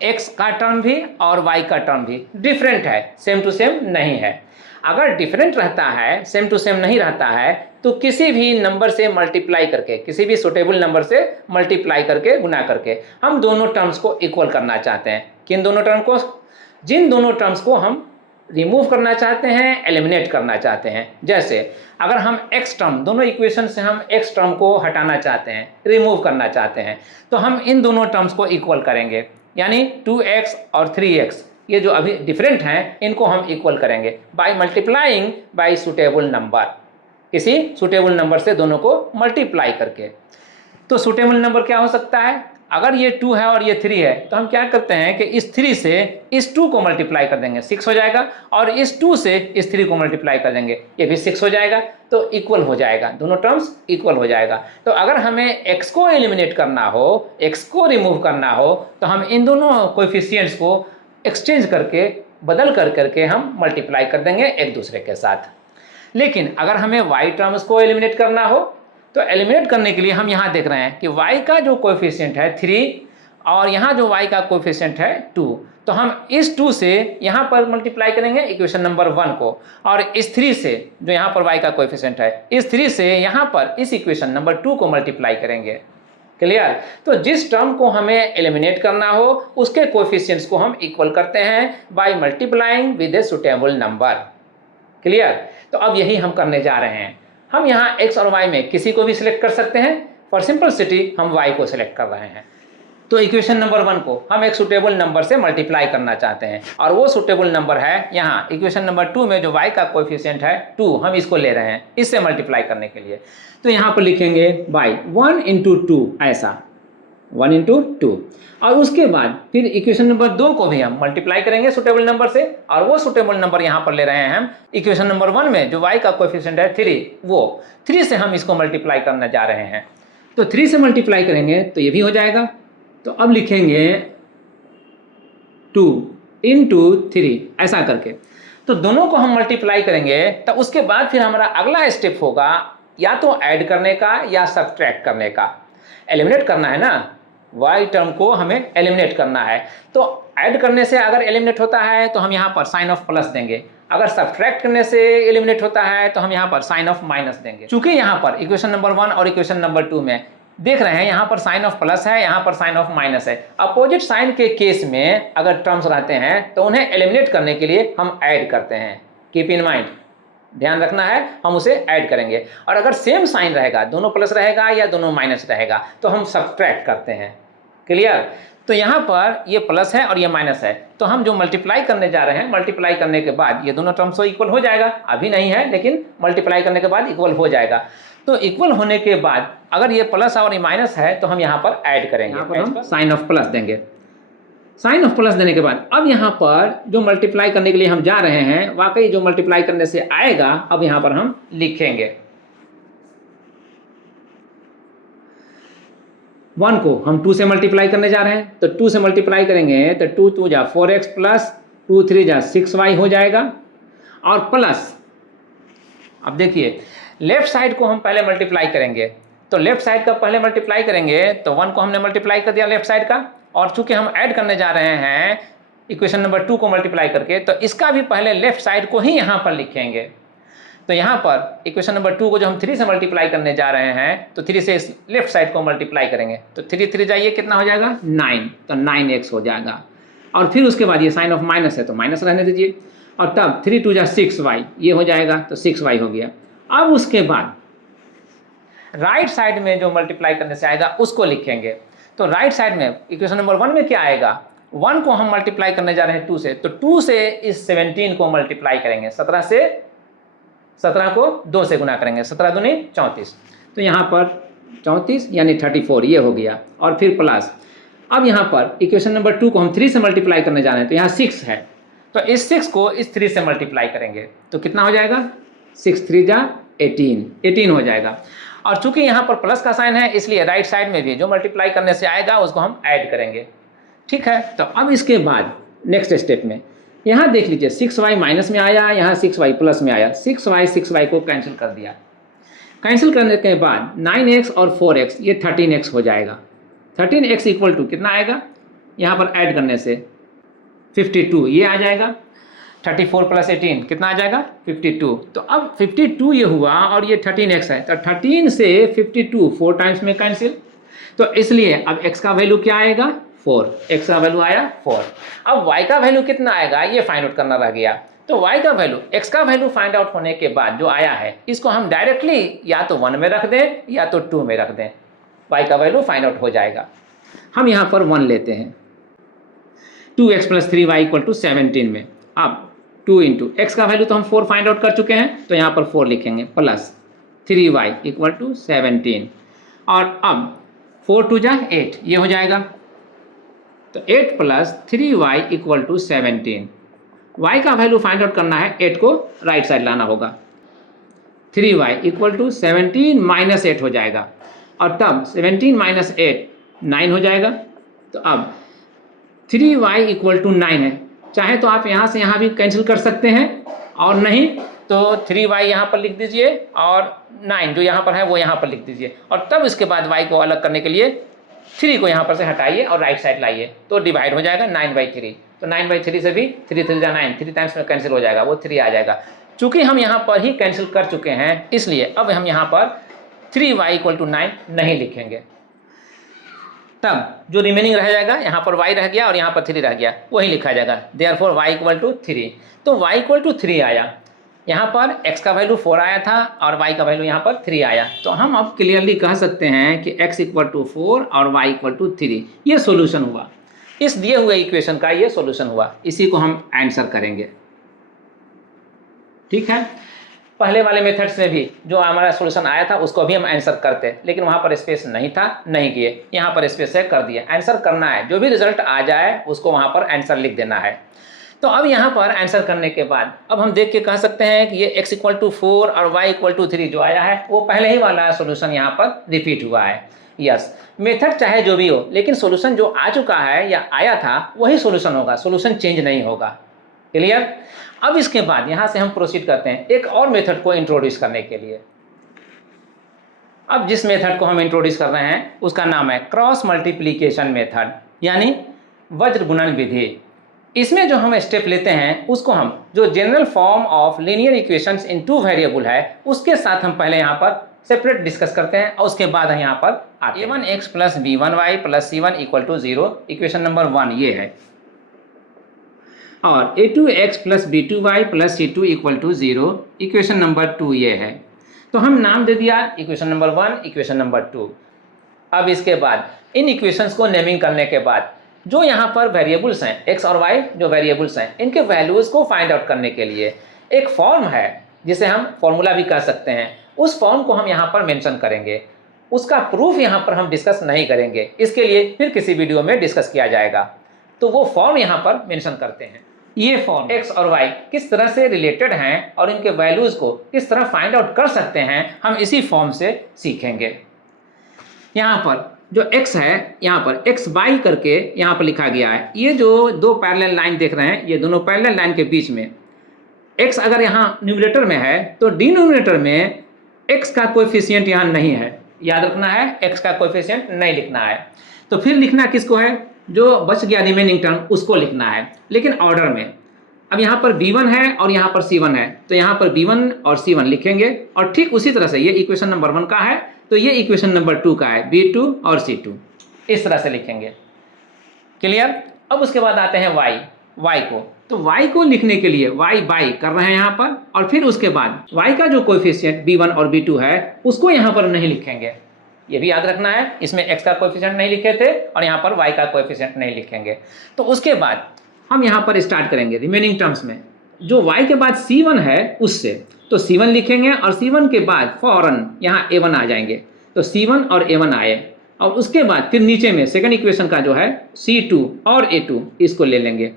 x का टर्म भी और y का टर्म भी डिफरेंट है, सेम टू सेम नहीं है। अगर डिफरेंट रहता है, सेम टू सेम नहीं रहता है, तो किसी भी नंबर से मल्टीप्लाई करके, किसी भी सुटेबल नंबर से मल्टीप्लाई करके, गुना करके हम दोनों टर्म्स को इक्वल करना चाहते हैं। किन दोनों टर्म को? जिन दोनों टर्म्स को हम रिमूव करना चाहते हैं, एलिमिनेट करना चाहते हैं। जैसे अगर हम x टर्म, दोनों इक्वेशन से हम x टर्म को हटाना चाहते हैं, रिमूव करना चाहते हैं, तो हम इन दोनों टर्म्स को इक्वल करेंगे, यानी 2x और 3x ये जो अभी डिफरेंट हैं इनको हम इक्वल करेंगे by multiplying by suitable number, किसी सुटेबल नंबर से दोनों को मल्टीप्लाई करके। तो सुटेबल नंबर क्या हो सकता है? अगर ये 2 है और ये 3 है, तो हम क्या करते हैं कि इस 3 से इस 2 को मल्टीप्लाई कर देंगे, 6 हो जाएगा, और इस 2 से इस 3 को मल्टीप्लाई कर देंगे, ये भी 6 हो जाएगा, तो इक्वल हो जाएगा, दोनों टर्म्स इक्वल हो जाएगा। तो अगर हमें x को एलिमिनेट करना हो, x को रिमूव करना हो, तो हम इन दोनों कोएफिशिएंट्स को एक्सचेंज करके, बदल करके हम मल्टीप्लाई कर देंगे एक दूसरे के साथ। लेकिन अगर हमें y टर्म्स को एलिमिनेट करना हो, तो एलिमिनेट करने के लिए हम यहाँ देख रहे हैं कि y का जो कोएफिशिएंट है 3 और यहाँ जो y का कोएफिशिएंट है 2, तो हम इस 2 से यहाँ पर मल्टीप्लाई करेंगे इक्वेशन नंबर 1 को, और इस 3 से जो यहाँ पर y का कोएफिशिएंट है, इस 3 से यहाँ पर इस इक्वेशन नंबर 2 को मल्टीप्लाई करेंगे। क्लियर? तो जिस टर्म को हमें एलिमिनेट करना हो उसके कोएफिशिएंट्स को हम इक्वल करते हैं by multiplying with a suitable number. Clear? तो अब यही हम करने जा रहे हैं। हम यहाँ x और y में किसी को भी सिलेक्ट कर सकते हैं, फॉर सिंपलिसिटी हम y को सिलेक्ट कर रहे हैं। तो इक्वेशन नंबर 1 को हम एक सुटेबल नंबर से मल्टीप्लाई करना चाहते हैं, और वो सुटेबल नंबर है यहाँ इक्वेशन नंबर 2 में जो y का कोएफिशिएंट है 2, हम इसको ले रहे हैं इससे मल्टीप्लाई करने के लिए। तो यहाँ पर लिखेंगे बाय 1 इंटू 2, ऐसा 1 इंटू 2। और उसके बाद फिर इक्वेशन नंबर 2 को भी हम मल्टीप्लाई करेंगे सुटेबल नंबर से, और वो सुटेबल नंबर यहाँ पर ले रहे हैं हम इक्वेशन नंबर 1 में जो y का कोएफिशिएंट है 3, वो 3 से हम इसको मल्टीप्लाई करने जा रहे हैं। तो 3 से मल्टीप्लाई करेंगे तो ये भी हो जाएगा। तो अब लिखेंगे 2 इंटू 3 ऐसा करके। तो दोनों को हम मल्टीप्लाई करेंगे, तो उसके बाद फिर हमारा अगला स्टेप होगा या तो ऐड करने का या सब्ट्रैक्ट करने का। एलिमिनेट करना है ना, y टर्म को हमें एलिमिनेट करना है। तो ऐड करने से अगर एलिमिनेट होता है तो हम यहाँ पर साइन ऑफ प्लस देंगे, अगर सब्ट्रैक्ट करने से एलिमिनेट होता है तो हम यहाँ पर साइन ऑफ माइनस देंगे। चूंकि यहाँ पर इक्वेशन नंबर 1 और इक्वेशन नंबर 2 में देख रहे हैं यहाँ पर साइन ऑफ प्लस है, यहाँ पर साइन ऑफ माइनस है। अपोजिट साइन के केस में अगर टर्म्स रहते हैं तो उन्हें एलिमिनेट करने के लिए हम ऐड करते हैं। कीप इन माइंड, ध्यान रखना है, हम उसे ऐड करेंगे। और अगर सेम साइन रहेगा, दोनों प्लस रहेगा या दोनों माइनस रहेगा, तो हम सब्ट्रैक्ट करते हैं। क्लियर? तो यहाँ पर ये प्लस है और ये माइनस है, तो हम जो मल्टीप्लाई करने जा रहे हैं, मल्टीप्लाई करने के बाद ये दोनों टर्म्स तो इक्वल हो जाएगा। अभी नहीं है लेकिन मल्टीप्लाई करने के बाद इक्वल हो जाएगा। तो इक्वल होने के बाद अगर ये प्लस और ये माइनस है तो हम यहाँ पर ऐड करेंगे, यहाँ पर हम साइन ऑफ प्लस देंगे। साइन ऑफ प्लस देने के बाद अब यहाँ पर जो मल्टीप्लाई करने के लिए हम जा रहे हैं, वाकई जो मल्टीप्लाई करने से आएगा, अब यहाँ पर हम लिखेंगे 1 को हम 2 से मल्टीप्लाई करने जा रहे हैं। तो 2 से मल्टीप्लाई करेंगे तो 2 2 जा 4x प्लस 2 3 जा 6y हो जाएगा। और प्लस अब देखिए लेफ्ट साइड को हम पहले मल्टीप्लाई करेंगे। तो लेफ्ट साइड का पहले मल्टीप्लाई करेंगे तो 1 को हमने मल्टीप्लाई कर दिया लेफ्ट साइड का, और चूंकि हम ऐड करने जा रहे हैं इक्वेशन नंबर 2 को मल्टीप्लाई करके, तो इसका भी पहले लेफ्ट साइड को ही यहाँ पर लिखेंगे। तो यहाँ पर इक्वेशन नंबर 2 को जो हम 3 से मल्टीप्लाई करने जा रहे हैं, तो 3 से इस लेफ्ट साइड को मल्टीप्लाई करेंगे। तो 3 3 जाइए, कितना हो जाएगा 9, तो 9x हो जाएगा। और फिर उसके बाद ये साइन ऑफ माइनस है तो माइनस रहने दीजिए, और तब 3 2 जा 6y ये हो जाएगा, तो 6y हो गया। अब उसके बाद राइट साइड में जो मल्टीप्लाई करने से आएगा उसको लिखेंगे। तो राइट साइड में इक्वेशन नंबर 1 में क्या आएगा, 1 को हम मल्टीप्लाई करने जा रहे हैं 2 से, तो 2 से इस 17 को मल्टीप्लाई करेंगे। 17 को 2 से गुना करेंगे, 17 दूनी 34, तो यहाँ पर 34 यानी 34 ये हो गया। और फिर प्लस अब यहाँ पर इक्वेशन नंबर 2 को हम 3 से मल्टीप्लाई करने जा रहे हैं, तो यहाँ 6 है, तो इस 6 को इस 3 से मल्टीप्लाई करेंगे तो कितना हो जाएगा 6 3 जा 18 हो जाएगा। और चूंकि यहाँ पर प्लस का साइन है इसलिए राइट साइड में भी जो मल्टीप्लाई करने से आएगा उसको हम ऐड करेंगे। ठीक है, तो अब इसके बाद नेक्स्ट स्टेप में यहाँ देख लीजिए 6y माइनस में आया, यहाँ 6y प्लस में आया। 6y को कैंसिल कर दिया। कैंसिल करने के बाद 9x और 4x ये 13x हो जाएगा। 13x इक्वल टू कितना आएगा, यहाँ पर ऐड करने से 52 ये आ जाएगा। 34 प्लस 18 कितना आ जाएगा 52। तो अब 52 ये हुआ और ये 13x है, तो 13 से 52 4 टाइम्स में कैंसिल, तो इसलिए अब x का वैल्यू क्या आएगा 4, x का वैल्यू आया 4। अब y का वैल्यू कितना आएगा ये फाइंड आउट करना रह गया। तो y का वैल्यू x का वैल्यू फाइंड आउट होने के बाद जो आया है इसको हम डायरेक्टली या तो 1 में रख दें या तो 2 में रख दें, y का वैल्यू फाइंड आउट हो जाएगा। हम यहाँ पर 1 लेते हैं, 2x plus 3y equal to 17 में। अब 2 इंटू एक्स का वैल्यू तो हम 4 फाइंड आउट कर चुके हैं, तो यहाँ पर 4 लिखेंगे प्लस 3y इक्वल टू 17। और अब 4 2 जा 8 ये हो जाएगा, तो 8 plus 3y equal to 17। y का वैल्यू फाइंड आउट करना है, 8 को राइट साइड लाना होगा। 3y इक्वल टू 17 माइनस 8 हो जाएगा, और तब 17 माइनस 8 9 हो जाएगा। तो अब 3y इक्वल टू 9 है, चाहे तो आप यहाँ से यहाँ भी कैंसिल कर सकते हैं, और नहीं तो 3y यहाँ पर लिख दीजिए और 9 जो यहाँ पर है वो यहाँ पर लिख दीजिए, और तब इसके बाद y को अलग करने के लिए 3 को यहाँ पर से हटाइए और राइट साइड लाइए, तो डिवाइड हो जाएगा 9/3। तो 9/3 से भी 3 3 जा 9, 3 टाइम्स में कैंसिल हो जाएगा, वो 3 आ जाएगा। चूँकि हम यहाँ पर ही कैंसिल कर चुके हैं इसलिए अब हम यहाँ पर 3y इक्वल टू 9 नहीं लिखेंगे। तब जो रिमेनिंग रह जाएगा यहाँ पर y रह गया और यहाँ पर 3 रह गया, वही लिखा जाएगा। Therefore y equal to 3। तो y इक्वल टू 3 आया, यहाँ पर x का वैल्यू 4 आया था और y का वैल्यू यहाँ पर 3 आया। तो हम अब क्लियरली कह सकते हैं कि x इक्वल टू 4 और y इक्वल टू 3 ये सोल्यूशन हुआ, इस दिए हुए इक्वेशन का ये सोल्यूशन हुआ। इसी को हम आंसर करेंगे। ठीक है, पहले वाले मेथड्स में भी जो हमारा सॉल्यूशन आया था उसको भी हम आंसर करते, लेकिन वहाँ पर स्पेस नहीं था, नहीं किए। यहाँ पर स्पेस है, कर दिया। आंसर करना है, जो भी रिजल्ट आ जाए उसको वहाँ पर आंसर लिख देना है। तो अब यहाँ पर आंसर करने के बाद अब हम देख के कह सकते हैं कि ये x = 4 और y = 3 जो आया है वो पहले ही वाला सॉल्यूशन यहाँ पर रिपीट हुआ है। यस, मेथड चाहे जो भी हो, लेकिन सॉल्यूशन जो आ चुका है या आया था वही सॉल्यूशन होगा, सॉल्यूशन चेंज नहीं होगा। क्लियर? अब इसके बाद यहाँ से हम प्रोसीड करते हैं एक और मेथड को इंट्रोड्यूस करने के लिए। अब जिस मेथड को हम इंट्रोड्यूस कर रहे हैं उसका नाम है क्रॉस मल्टीप्लिकेशन मेथड, यानी वज्र गुणन विधि। इसमें जो हम स्टेप लेते हैं उसको हम जो general form of linear equations in 2 variable है उसके साथ हम पहले यहाँ पर सेपरेट डिस्कस करते हैं और उसके बाद हम यहाँ पर a1x + b1y + c1 = 0 equation number 1 ये है, और a2x + b2y + c2 = 0 equation number 2 ये है। तो हम नाम दे दिया इक्वेशन नंबर 1, इक्वेशन नंबर 2। अब इसके बाद इन इक्वेशंस को नेमिंग करने के बाद जो यहाँ पर वेरिएबल्स हैं x और y जो वेरिएबल्स हैं इनके वैल्यूज़ को फाइंड आउट करने के लिए एक फॉर्म है जिसे हम फॉर्मूला भी कह सकते हैं, उस फॉर्म को हम यहाँ पर मेंशन करेंगे। उसका प्रूफ यहाँ पर हम डिस्कस नहीं करेंगे, इसके लिए फिर किसी वीडियो में डिस्कस किया जाएगा। तो वो फॉर्म यहाँ पर मेंशन करते हैं। ये फॉर्म x और y किस तरह से रिलेटेड हैं और इनके वैल्यूज़ को किस तरह फाइंड आउट कर सकते हैं हम इसी फॉर्म से सीखेंगे। यहाँ पर जो x है यहाँ पर x y करके यहाँ पर लिखा गया है। ये जो 2 पैरेलल लाइन देख रहे हैं ये दोनों पैरेलल लाइन के बीच में x अगर यहाँ न्यूमरेटर में है तो डिनोमिनेटर में x का कोएफिशिएंट यहाँ नहीं है, याद रखना है, x का कोएफिशिएंट नहीं लिखना है। तो फिर लिखना किसको है, जो बच गया रिमेनिंग टर्म उसको लिखना है, लेकिन ऑर्डर में। अब यहाँ पर b1 है और यहाँ पर c1 है, तो यहाँ पर b1 और c1 लिखेंगे, और ठीक उसी तरह से ये इक्वेशन नंबर 1 का है तो ये इक्वेशन नंबर 2 का है, b2 और c2 इस तरह से लिखेंगे। क्लियर? अब उसके बाद आते हैं y को। तो y को लिखने के लिए y बाई कर रहे हैं यहाँ पर, और फिर उसके बाद y का जो कोएफिशिएंट b1 और b2 है उसको यहाँ पर नहीं लिखेंगे, ये भी याद रखना है। इसमें x का कोएफिशिएंट नहीं लिखे थे और यहाँ पर y का कोएफिशिएंट नहीं लिखेंगे। तो उसके बाद हम यहाँ पर स्टार्ट करेंगे रिमेनिंग टर्म्स में, जो y के बाद c1 है उससे, तो c1 लिखेंगे और c1 के बाद फौरन यहाँ a1 आ जाएंगे, तो c1 और a1 आए, और उसके बाद फिर नीचे में सेकंड इक्वेशन का जो है c2 और a2 इसको ले लेंगे,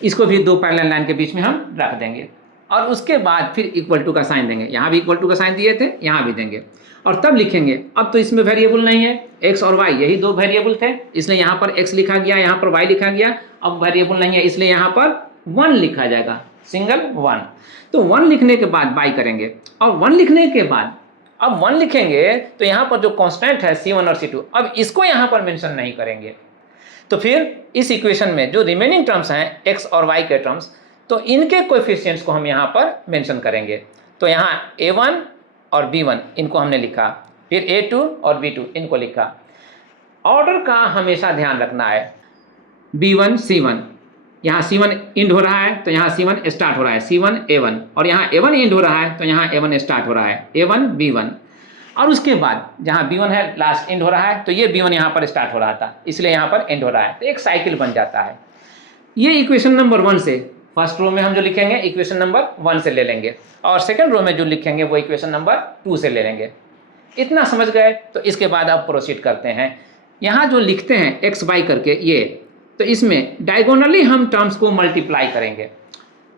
इसको भी 2 पैरेलल लाइन के बीच में हम रख देंगे, और उसके बाद फिर इक्वल टू का साइन देंगे। यहाँ भी इक्वल टू का साइन दिए थे, यहाँ भी देंगे, और तब लिखेंगे। अब तो इसमें वेरिएबल नहीं है, x और y यही 2 वेरिएबल थे, इसलिए यहाँ पर x लिखा गया, यहाँ पर y लिखा गया। अब वेरिएबल नहीं है इसलिए यहाँ पर 1 लिखा जाएगा, सिंगल 1। तो 1 लिखने के बाद बाई करेंगे, और 1 लिखने के बाद अब 1 लिखेंगे तो यहाँ पर जो कांस्टेंट है c1 और c2 अब इसको यहाँ पर मेंशन नहीं करेंगे। तो फिर इस इक्वेशन में जो रिमेनिंग टर्म्स हैं x और y के टर्म्स, तो इनके कोएफिशिएंट्स को हम यहाँ पर मेंशन करेंगे। तो यहाँ a1 और b1 इनको हमने लिखा, फिर a2 और b2 इनको लिखा। ऑर्डर का हमेशा ध्यान रखना है, b1 c1, यहाँ c1 इंड हो रहा है तो यहाँ c1 स्टार्ट हो रहा है, c1 a1, और यहाँ a1 इंड हो रहा है तो यहाँ a1 स्टार्ट हो रहा है, a1 b1, और उसके बाद जहाँ b1 है लास्ट एंड हो रहा है तो ये b1 यहाँ पर स्टार्ट हो रहा था इसलिए यहाँ पर एंड हो रहा है, तो एक साइकिल बन जाता है। ये इक्वेशन नंबर 1 से फर्स्ट रो में हम जो लिखेंगे इक्वेशन नंबर 1 से ले लेंगे, और सेकंड रो में जो लिखेंगे वो इक्वेशन नंबर 2 से ले लेंगे। इतना समझ गए? तो इसके बाद अब प्रोसीड करते हैं। यहाँ जो लिखते हैं एक्स वाई करके ये, तो इसमें डायगोनली हम टर्म्स को मल्टीप्लाई करेंगे।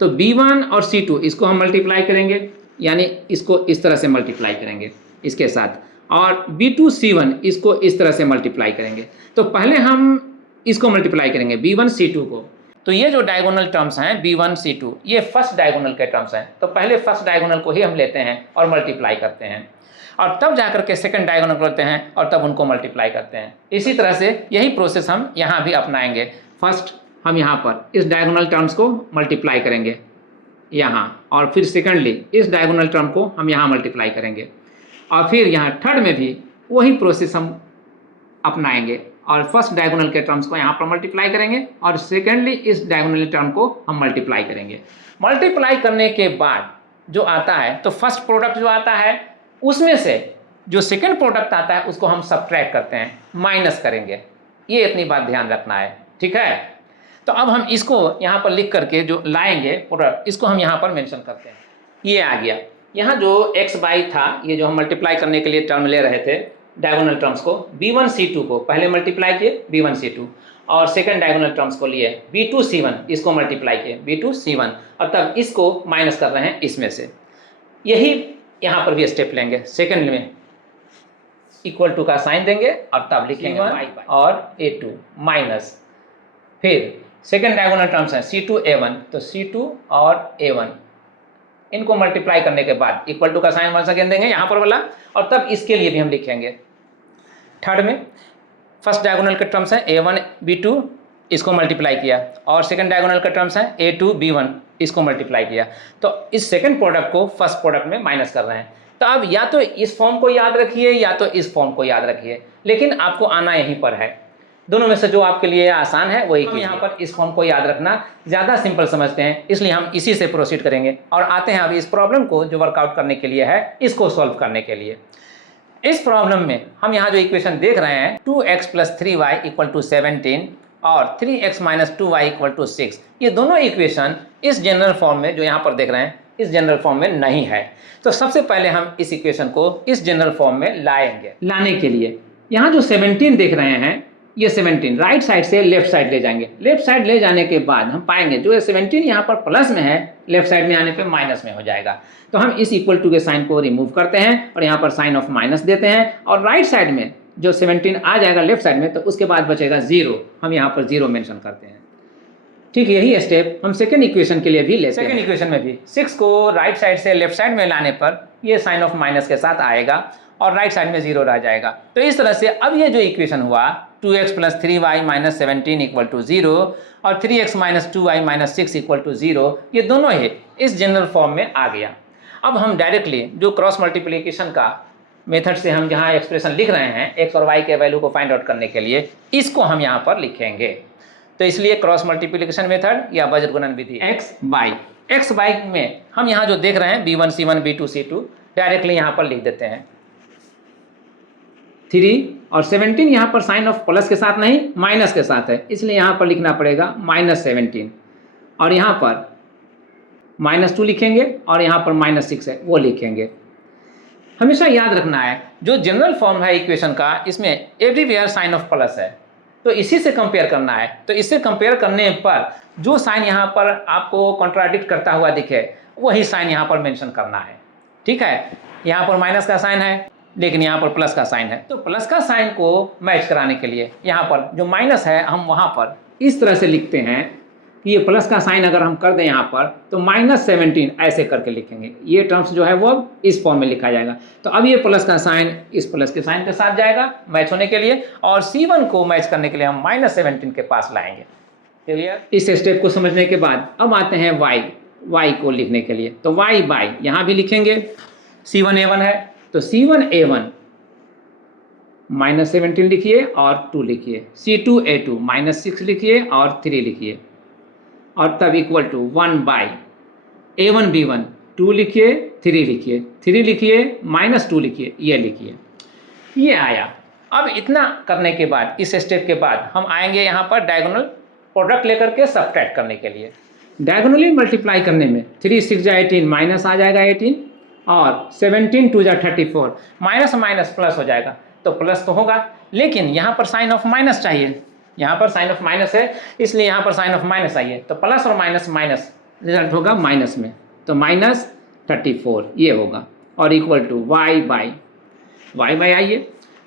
तो b1 और c2 इसको हम मल्टीप्लाई करेंगे, यानी इसको इस तरह से मल्टीप्लाई करेंगे इसके साथ, और b2 c1 इसको इस तरह से मल्टीप्लाई करेंगे। तो पहले हम इसको मल्टीप्लाई करेंगे b1 c2 को। तो ये जो डायगोनल टर्म्स हैं b1 c2 ये फर्स्ट डायगोनल के टर्म्स हैं, तो पहले फर्स्ट डायगोनल को ही हम लेते हैं और मल्टीप्लाई करते हैं, और तब जाकर के सेकंड डायगोनल करते हैं और तब उनको मल्टीप्लाई करते हैं। इसी तरह से यही प्रोसेस हम यहाँ भी अपनाएंगे। फर्स्ट हम यहाँ पर इस डायगोनल टर्म्स को मल्टीप्लाई करेंगे यहाँ, और फिर सेकेंडली इस डायगोनल टर्म को हम यहाँ मल्टीप्लाई करेंगे, और फिर यहाँ थर्ड में भी वही प्रोसेस हम अपनाएंगे और फर्स्ट डायगोनल के टर्म्स को यहाँ पर मल्टीप्लाई करेंगे और सेकेंडली इस डायगोनल टर्म को हम मल्टीप्लाई करेंगे। मल्टीप्लाई करने के बाद जो आता है, तो फर्स्ट प्रोडक्ट जो आता है उसमें से जो सेकंड प्रोडक्ट आता है उसको हम सब्ट्रैक्ट करते हैं, माइनस करेंगे। ये इतनी बात ध्यान रखना है, ठीक है। तो अब हम इसको यहाँ पर लिख करके जो लाएंगे प्रोडक्ट, इसको हम यहाँ पर मेंशन करते हैं। ये आ गया, यहाँ जो x बाई था, ये जो हम मल्टीप्लाई करने के लिए टर्म ले रहे थे डायगोनल टर्म्स को, b1c2 को पहले मल्टीप्लाई किए b1c2, और सेकंड डायगोनल टर्म्स को लिए b2c1, इसको मल्टीप्लाई किए b2c1, और तब इसको माइनस कर रहे हैं इसमें से। यही यहाँ पर भी स्टेप लेंगे, सेकंड में इक्वल टू का साइन देंगे और तब लिखेंगे y और a2 माइनस, फिर सेकंड डायगोनल टर्म्स है c2 a1, तो c2 और a1 इनको मल्टीप्लाई करने के बाद इक्वल टू का साइन वंस अगेन देंगे यहाँ पर वाला, और तब इसके लिए भी हम लिखेंगे। थर्ड में फर्स्ट डायगोनल के टर्म्स हैं a1 b2, इसको मल्टीप्लाई किया, और सेकंड डायगोनल के टर्म्स हैं a2 b1, इसको मल्टीप्लाई किया। तो इस सेकंड प्रोडक्ट को फर्स्ट प्रोडक्ट में माइनस कर रहे हैं। तो अब या तो इस फॉर्म को याद रखिए या तो इस फॉर्म को याद रखिए, लेकिन आपको आना यहीं पर है। दोनों में से जो आपके लिए आसान है वही कीजिए। यहाँ पर इस फॉर्म को याद रखना ज़्यादा सिंपल समझते हैं, इसलिए हम इसी से प्रोसीड करेंगे और आते हैं अभी इस प्रॉब्लम को जो वर्कआउट करने के लिए है, इसको सॉल्व करने के लिए। इस प्रॉब्लम में हम यहाँ जो इक्वेशन देख रहे हैं 2x + 3y = 17 और 3x - 2y = 6, ये दोनों इक्वेशन इस जनरल फॉर्म में जो यहाँ पर देख रहे हैं इस जनरल फॉर्म में नहीं है। तो सबसे पहले हम इस इक्वेशन को इस जनरल फॉर्म में लाएंगे। लाने के लिए यहाँ जो 17 देख रहे हैं, ये 17 राइट साइड से लेफ्ट साइड ले जाएंगे। लेफ्ट साइड ले जाने के बाद हम पाएंगे जो 17 यहाँ पर प्लस में है, लेफ्ट साइड में आने पे माइनस में हो जाएगा। तो हम इस इक्वल टू के साइन को रिमूव करते हैं और यहाँ पर साइन ऑफ माइनस देते हैं, और राइट साइड में जो 17 आ जाएगा लेफ्ट साइड में, तो उसके बाद बचेगा 0, हम यहाँ पर 0 मेंशन करते हैं। ठीक, यही स्टेप हम सेकेंड इक्वेशन के लिए भी लेते हैं। सेकेंड इक्वेशन में भी 6 को राइट साइड से लेफ्ट साइड में लाने पर ये साइन ऑफ माइनस के साथ आएगा और राइट साइड में 0 रह जाएगा। तो इस तरह से अब ये जो इक्वेशन हुआ 2x + 3y - 17 = 0 और 3x - 2y - 6 = 0, ये दोनों ही इस जनरल फॉर्म में आ गया। अब हम डायरेक्टली जो क्रॉस मल्टीप्लिकेशन का मेथड से हम जहाँ एक्सप्रेशन लिख रहे हैं x और y के वैल्यू को फाइंड आउट करने के लिए, इसको हम यहाँ पर लिखेंगे। तो इसलिए क्रॉस मल्टीप्लिकेशन मेथड या बजट गुणन विधि x y में हम यहाँ जो देख रहे हैं b1c1 b2c2 डायरेक्टली यहाँ पर लिख देते हैं। 3 और 17 यहाँ पर साइन ऑफ प्लस के साथ नहीं माइनस के साथ है, इसलिए यहाँ पर लिखना पड़ेगा -17, और यहाँ पर -2 लिखेंगे और यहाँ पर -6 है वो लिखेंगे। हमेशा याद रखना है जो जनरल फॉर्म है इक्वेशन का, इसमें एवरीवेयर साइन ऑफ प्लस है, तो इसी से कंपेयर करना है। तो इससे कंपेयर करने पर जो साइन यहाँ पर आपको कॉन्ट्राडिक्ट करता हुआ दिखे वही साइन यहाँ पर मेंशन करना है। ठीक है, यहाँ पर माइनस का साइन है लेकिन यहाँ पर प्लस का साइन है, तो प्लस का साइन को मैच कराने के लिए यहाँ पर जो माइनस है हम वहाँ पर इस तरह से लिखते हैं कि ये प्लस का साइन अगर हम कर दें यहाँ पर तो -17 ऐसे करके लिखेंगे। ये टर्म्स जो है वो इस फॉर्म में लिखा जाएगा। तो अब ये प्लस का साइन इस प्लस के साइन के साथ जाएगा मैच होने के लिए, और C1 को मैच करने के लिए हम -17 के पास लाएंगे। क्लियर? इस स्टेप को समझने के बाद अब आते हैं y को लिखने के लिए। तो y बाई यहाँ भी लिखेंगे, C1 A1 है तो C1 A1 -17 लिखिए और 2 लिखिए, C2 A2 -6 लिखिए और 3 लिखिए, और तब equal to 1 by A1 B1 2 लिखिए 3 लिखिए, 3 लिखिए -2 लिखिए, ये लिखिए, ये आया। अब इतना करने के बाद इस स्टेप के बाद हम आएंगे यहाँ पर डायगोनल प्रोडक्ट लेकर के सब्ट्रैक्ट करने के लिए। डायगोनली मल्टीप्लाई करने में 3 6 जा 18 माइनस आ जाएगा 18, और 17 2 जा 34 माइनस माइनस प्लस हो जाएगा। तो प्लस तो होगा लेकिन यहाँ पर साइन ऑफ माइनस चाहिए, यहाँ पर साइन ऑफ माइनस है इसलिए यहाँ पर साइन ऑफ माइनस आइए, तो प्लस और माइनस माइनस रिजल्ट होगा माइनस में, तो -34 ये होगा, और इक्वल टू y बाई आइए।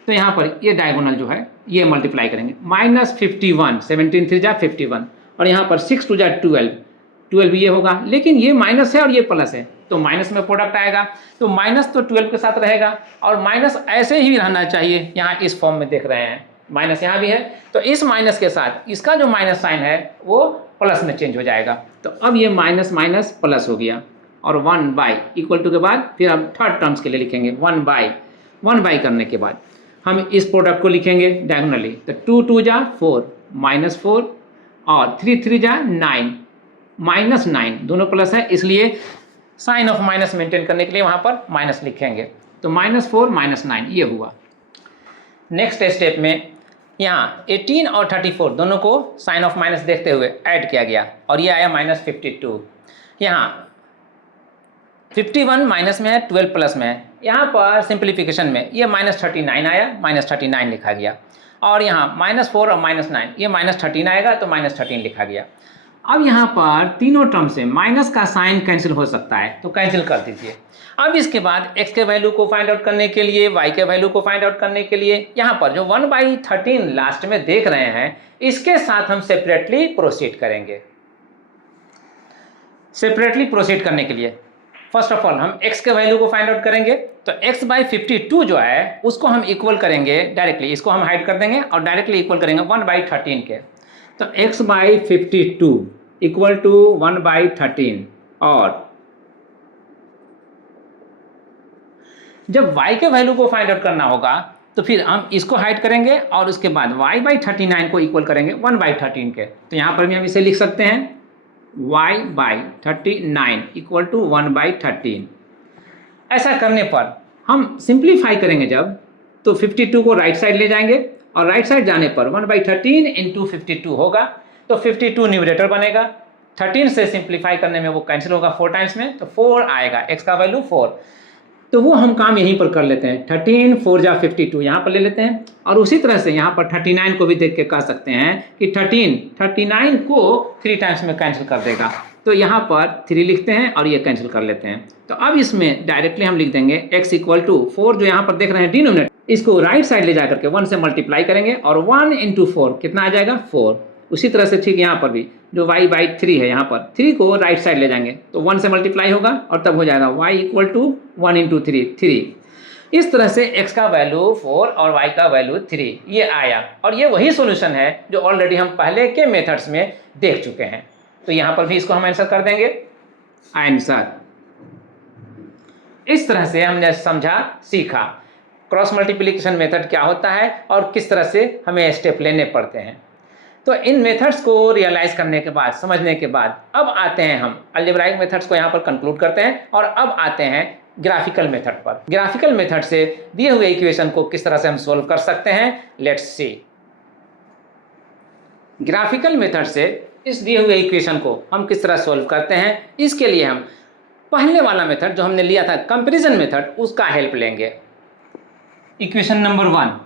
तो यहाँ पर ये डायगोनल जो है ये मल्टीप्लाई करेंगे, -51 17 3 जा 51, और यहाँ पर 6 2 जा 12 ये होगा, लेकिन ये माइनस है और ये प्लस है तो माइनस में प्रोडक्ट आएगा, तो माइनस तो 12 के साथ रहेगा, और माइनस ऐसे ही रहना चाहिए। यहाँ इस फॉर्म में देख रहे हैं माइनस यहाँ भी है, तो इस माइनस के साथ इसका जो माइनस साइन है वो प्लस में चेंज हो जाएगा। तो अब ये माइनस माइनस प्लस हो गया, और 1 बाई इक्वल टू के बाद फिर हम थर्ड टर्म्स के लिए लिखेंगे 1 बाई करने के बाद हम इस प्रोडक्ट को लिखेंगे डायगोनली। तो 2 2 जा 4 -4 और 3 3 जा 9 -9 दोनों प्लस है, इसलिए साइन ऑफ माइनस मेंटेन करने के लिए वहाँ पर माइनस लिखेंगे। तो -4 -9 ये हुआ। नेक्स्ट स्टेप में यहाँ 18 और 34 दोनों को साइन ऑफ माइनस देखते हुए ऐड किया गया और ये आया -52। यहाँ 51 माइनस में है, 12 प्लस में है। यहाँ पर सिंप्लीफिकेशन में ये -39 आया, -39 लिखा गया। और यहाँ -4 और -9 ये -13 आएगा तो -13 लिखा गया। अब यहाँ पर तीनों टर्म से माइनस का साइन कैंसिल हो सकता है तो कैंसिल कर दीजिए। अब इसके बाद x के वैल्यू को फाइंड आउट करने के लिए, y के वैल्यू को फाइंड आउट करने के लिए यहाँ पर जो 1/13 लास्ट में देख रहे हैं इसके साथ हम सेपरेटली प्रोसीड करेंगे। सेपरेटली प्रोसीड करने के लिए फर्स्ट ऑफ ऑल हम x के वैल्यू को फाइंड आउट करेंगे। तो x/52 जो है उसको हम इक्वल करेंगे डायरेक्टली, इसको हम हाइड कर देंगे और डायरेक्टली इक्वल करेंगे 1/13 के। तो x/52 इक्वल टू 1/13। और जब y के वैल्यू को फाइंड आउट करना होगा तो फिर हम इसको हाइड करेंगे और उसके बाद y/39 को इक्वल करेंगे 1/13 के। तो यहाँ पर भी हम इसे लिख सकते हैं y/39 इक्वल टू 1/13। ऐसा करने पर हम सिंप्लीफाई करेंगे जब, तो 52 को राइट साइड ले जाएंगे और राइट साइड जाने पर 1/13 इंटू 52 होगा। तो 52 न्यूमरेटर बनेगा, 13 से सिंप्लीफाई करने में वो कैंसिल होगा 4 टाइम्स में, तो 4 आएगा, x का वैल्यू 4। तो वो हम काम यहीं पर कर लेते हैं, 13 4 जा 52 यहाँ पर ले लेते हैं। और उसी तरह से यहाँ पर 39 को भी देख के कह सकते हैं कि 39 को 3 टाइम्स में कैंसिल कर देगा। तो यहाँ पर 3 लिखते हैं और ये कैंसिल कर लेते हैं। तो अब इसमें डायरेक्टली हम लिख देंगे x इक्वल टू 4 जो यहाँ पर देख रहे हैं डिनोमिनेटर, इसको राइट साइड ले जा करके 1 से मल्टीप्लाई करेंगे और 1 इंटू 4 कितना आ जाएगा 4। उसी तरह से ठीक यहाँ पर भी जो y/3 है यहाँ पर 3 को राइट साइड ले जाएंगे तो 1 से मल्टीप्लाई होगा और तब हो जाएगा y इक्वल टू 1 इंटू 3। इस तरह से x का वैल्यू 4 और y का वैल्यू 3 ये आया। और ये वही सॉल्यूशन है जो ऑलरेडी हम पहले के मेथड्स में देख चुके हैं। तो यहाँ पर भी इसको हम आंसर कर देंगे आंसर। इस तरह से हमने समझा, सीखा क्रॉस मल्टीप्लिकेशन मेथड क्या होता है और किस तरह से हमें स्टेप लेने पड़ते हैं। तो इन मेथड्स को रियलाइज करने के बाद, समझने के बाद अब आते हैं हम अलजेब्राइक मेथड्स को यहाँ पर कंक्लूड करते हैं और अब आते हैं ग्राफिकल मेथड पर। ग्राफिकल मेथड से दिए हुए इक्वेशन को किस तरह से हम सोल्व कर सकते हैं, लेट्स सी। ग्राफिकल मेथड से इस दिए हुए इक्वेशन को हम किस तरह सोल्व करते हैं, इसके लिए हम पहले वाला मेथड जो हमने लिया था कंपैरिजन मेथड, उसका हेल्प लेंगे। इक्वेशन नंबर 1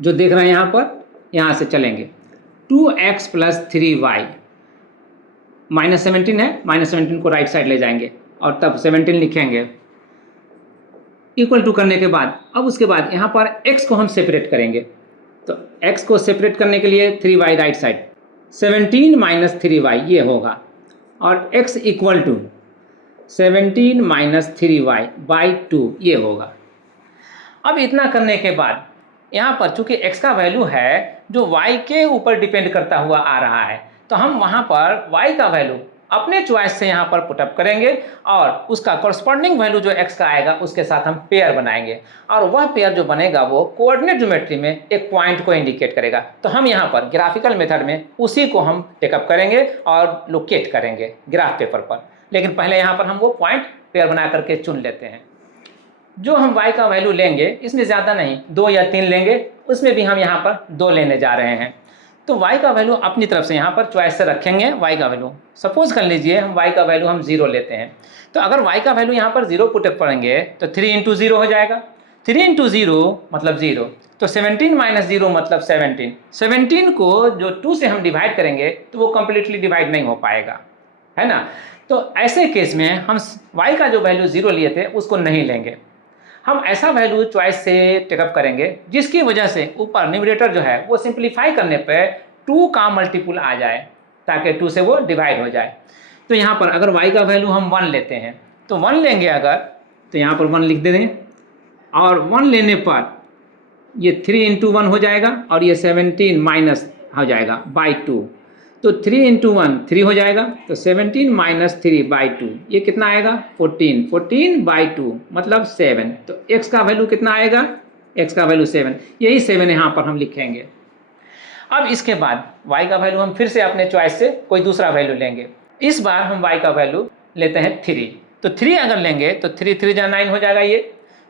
जो देख रहे हैं यहाँ पर, यहाँ से चलेंगे 2x + 3y -17 है, -17 को राइट साइड ले जाएंगे और तब 17 लिखेंगे इक्वल टू करने के बाद अब उसके बाद यहाँ पर x को हम सेपरेट करेंगे। तो x को सेपरेट करने के लिए 3y राइट साइड, 17 - 3y ये होगा और x इक्वल टू 17 - 3y/2 ये होगा। अब इतना करने के बाद यहाँ पर चूंकि x का वैल्यू है जो y के ऊपर डिपेंड करता हुआ आ रहा है, तो हम वहाँ पर y का वैल्यू अपने चॉइस से यहाँ पर पुटअप करेंगे और उसका कॉरस्पॉन्डिंग वैल्यू जो x का आएगा उसके साथ हम पेयर बनाएंगे और वह पेयर जो बनेगा वो कोऑर्डिनेट ज्योमेट्री में एक पॉइंट को इंडिकेट करेगा। तो हम यहाँ पर ग्राफिकल मेथड में उसी को हम टेकअप करेंगे और लोकेट करेंगे ग्राफ पेपर पर। लेकिन पहले यहाँ पर हम वो पॉइंट पेयर बना करके चुन लेते हैं। जो हम y का वैल्यू लेंगे इसमें ज़्यादा नहीं, 2 या 3 लेंगे, उसमें भी हम यहाँ पर 2 लेने जा रहे हैं। तो y का वैल्यू अपनी तरफ से यहाँ पर चॉइस से रखेंगे। y का वैल्यू सपोज कर लीजिए हम y का वैल्यू हम 0 लेते हैं, तो अगर y का वैल्यू यहाँ पर 0 पुटअप करेंगे तो 3 × 0 हो जाएगा, 3 × 0 मतलब 0, तो 17 - 0 मतलब 17। 17 को जो 2 से हम डिवाइड करेंगे तो वो कम्प्लीटली डिवाइड नहीं हो पाएगा, है ना। तो ऐसे केस में हम y का जो वैल्यू 0 लिए थे उसको नहीं लेंगे, हम ऐसा वैल्यू चॉइस से टेकअप करेंगे जिसकी वजह से ऊपर न्यूमरेटर जो है वो सिंप्लीफाई करने पे 2 का मल्टीपुल आ जाए ताकि 2 से वो डिवाइड हो जाए। तो यहाँ पर अगर y का वैल्यू हम 1 लेते हैं तो 1 लेंगे अगर, तो यहाँ पर 1 लिख देंगे और 1 लेने पर ये 3 × 1 हो जाएगा और ये 17 माइनस हो जाएगा /2, तो 3 × 1 3 हो जाएगा, तो 17 - 3/2 ये कितना आएगा 14/2 मतलब 7। तो x का वैल्यू कितना आएगा, x का वैल्यू 7, यही 7 यहाँ पर हम लिखेंगे। अब इसके बाद y का वैल्यू हम फिर से अपने चॉइस से कोई दूसरा वैल्यू लेंगे। इस बार हम y का वैल्यू लेते हैं 3, तो 3 अगर लेंगे तो 3 × 3 = 9 हो जाएगा ये,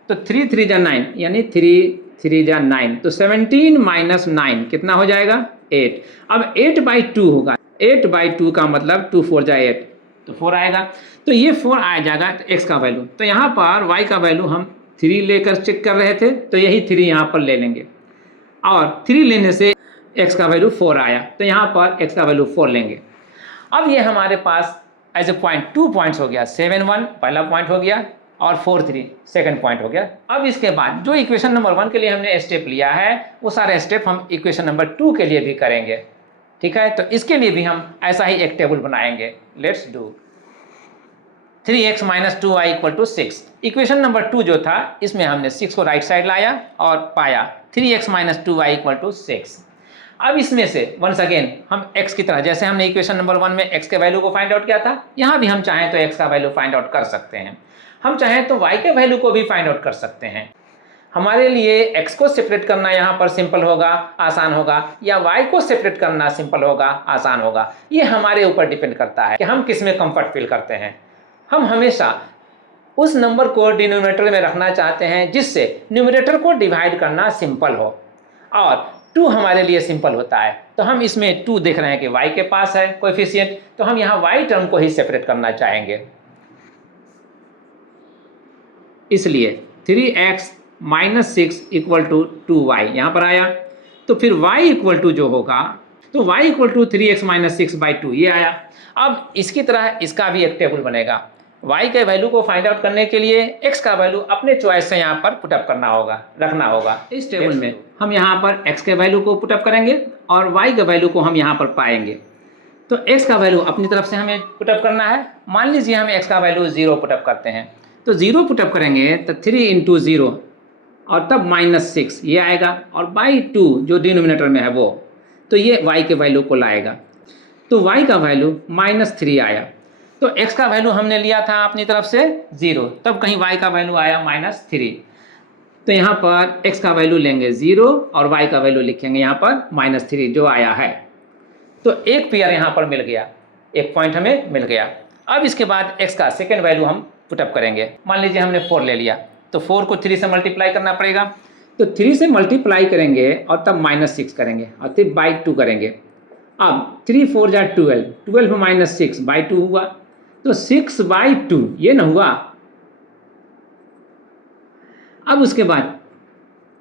तो 3 × 3 = 9 यानी 3 × 3 = 9, तो 17 - 9 कितना हो जाएगा 8। अब 8/2 होगा, 8/2 का मतलब 2 × 4 = 8, तो 4 आएगा। तो ये 4 आ जाएगा x का वैल्यू। तो यहाँ पर y का वैल्यू हम 3 लेकर चेक कर रहे थे, तो यही 3 यहाँ पर ले लेंगे और 3 लेने से x का वैल्यू 4 आया, तो यहाँ पर x का वैल्यू 4 लेंगे। अब ये हमारे पास एज ए पॉइंट 2 पॉइंट्स हो गया, 7 1 पहला पॉइंट हो गया और 4 3 सेकंड पॉइंट हो गया। अब इसके बाद जो इक्वेशन नंबर 1 के लिए हमने स्टेप लिया है वो सारे स्टेप हम इक्वेशन नंबर 2 के लिए भी करेंगे, ठीक है। तो इसके लिए भी हम ऐसा ही एक टेबल बनाएंगे। Let's do 3x - 2y = 6। Equation number 2 जो था इसमें हमने 6 को राइट साइड लाया और पाया 3x - 2y = 6। अब इसमें से वंस अगेन हम x की तरह, जैसे हमने इक्वेशन नंबर 1 में x के वैल्यू को फाइंड आउट किया था, यहाँ भी हम चाहें तो x का वैल्यू फाइंड आउट कर सकते हैं। हम चाहें तो y के वैल्यू को भी फाइंड आउट कर सकते हैं। हमारे लिए x को सेपरेट करना यहाँ पर सिंपल होगा, आसान होगा, या y को सेपरेट करना सिंपल होगा, आसान होगा। ये हमारे ऊपर डिपेंड करता है कि हम किस में कंफर्ट फील करते हैं। हम हमेशा उस नंबर को डिनोमिनेटर में रखना चाहते हैं जिससे न्यूमरेटर को डिवाइड करना सिंपल हो, और 2 हमारे लिए सिंपल होता है। तो हम इसमें 2 देख रहे हैं कि y के पास है कोएफिशिएंट, तो हम यहाँ y टर्म को ही सेपरेट करना चाहेंगे। इसलिए 3x - 6 = 2y यहाँ पर आया। तो फिर y जो होगा, तो y = 3x - 6/2 ये आया। अब इसकी तरह इसका भी एक टेबल बनेगा। y के वैल्यू को फाइंड आउट करने के लिए x का वैल्यू अपने चॉइस से यहाँ पर पुटअप करना होगा, रखना होगा। इस टेबल में हम यहाँ पर x के वैल्यू को पुटअप करेंगे और y के वैल्यू को हम यहाँ पर पाएंगे। तो x का वैल्यू अपनी तरफ से हमें पुटअप करना है। मान लीजिए हम x का वैल्यू 0 पुटअप करते हैं, तो 0 पुटअप करेंगे तो 3 × 0 और तब -6 ये आएगा, और बाई 2 जो डिनोमिनेटर में है वो, तो ये y के वैल्यू को लाएगा। तो y का वैल्यू -3 आया। तो x का वैल्यू हमने लिया था अपनी तरफ से 0, तब कहीं y का वैल्यू आया -3। तो यहाँ पर x का वैल्यू लेंगे 0 और y का वैल्यू लिखेंगे यहाँ पर -3 जो आया है। तो एक पेयर यहाँ पर मिल गया, एक पॉइंट हमें मिल गया। अब इसके बाद x का सेकेंड वैल्यू हम पुटअप करेंगे। मान लीजिए हमने 4 ले लिया, तो 4 को 3 से मल्टीप्लाई करना पड़ेगा। तो 3 से मल्टीप्लाई करेंगे और तब -6 करेंगे और फिर बाई 2 करेंगे। अब 3 4 जा 12, 12 में -6/2 हुआ, तो 6/2 ये ना हुआ। अब उसके बाद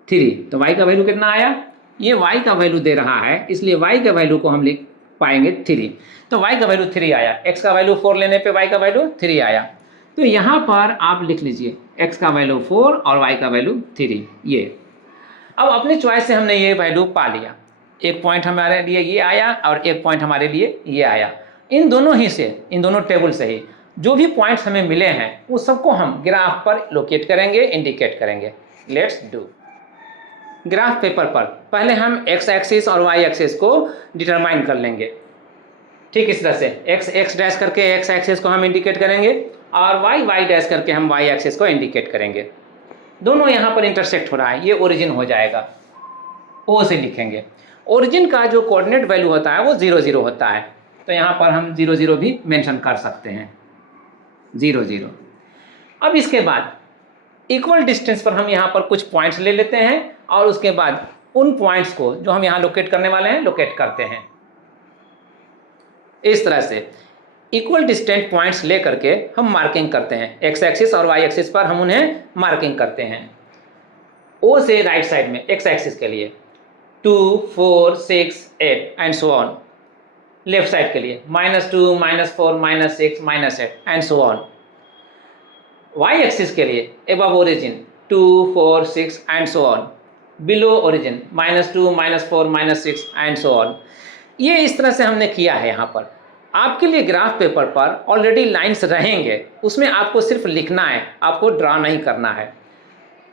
3, तो y का वैल्यू कितना आया, ये y का वैल्यू दे रहा है, इसलिए y का वैल्यू को हम लिख पाएंगे 3। तो y का वैल्यू 3 आया, x का वैल्यू 4 लेने पे y का वैल्यू 3 आया। तो यहाँ पर आप लिख लीजिए x का वैल्यू 4 और y का वैल्यू 3 ये। अब अपनी चॉइस से हमने ये वैल्यू पा लिया। एक पॉइंट हमारे लिए ये आया और एक पॉइंट हमारे लिए ये आया। इन दोनों ही से, इन दोनों टेबल से ही जो भी पॉइंट्स हमें मिले हैं वो सबको हम ग्राफ पर लोकेट करेंगे, इंडिकेट करेंगे। Let's do. ग्राफ पेपर पर पहले हम x एक्सिस और y एक्सिस को डिटरमाइन कर लेंगे। ठीक इस तरह से x डैश करके x एक्सिस को हम इंडिकेट करेंगे और y डैश करके हम y एक्सिस को इंडिकेट करेंगे। दोनों यहाँ पर इंटरसेक्ट हो रहा है, ये ओरिजिन हो जाएगा, O से लिखेंगे। ओरिजिन का जो कोऑर्डिनेट वैल्यू होता है वो 0 0 होता है, तो यहाँ पर हम 0 0 भी मेंशन कर सकते हैं, 0 0। अब इसके बाद इक्वल डिस्टेंस पर हम यहाँ पर कुछ पॉइंट्स ले लेते हैं और उसके बाद उन पॉइंट्स को जो हम यहाँ लोकेट करने वाले हैं लोकेट करते हैं। इस तरह से इक्वल डिस्टेंट पॉइंट्स ले करके हम मार्किंग करते हैं। एक्स एक्सिस और वाई एक्सिस पर हम उन्हें मार्किंग करते हैं। ओ से राइट साइड में एक्स एक्सिस के लिए 2 4 6 8 and so on. Left side के लिए -2 -4 -6 -8 and so on. Y axis के लिए above origin 2 4 6 and so on. Below origin -2 -4 -6 and so on. ये इस तरह से हमने किया है। यहाँ पर आपके लिए ग्राफ पेपर पर ऑलरेडी लाइंस रहेंगे, उसमें आपको सिर्फ लिखना है, आपको ड्रा नहीं करना है।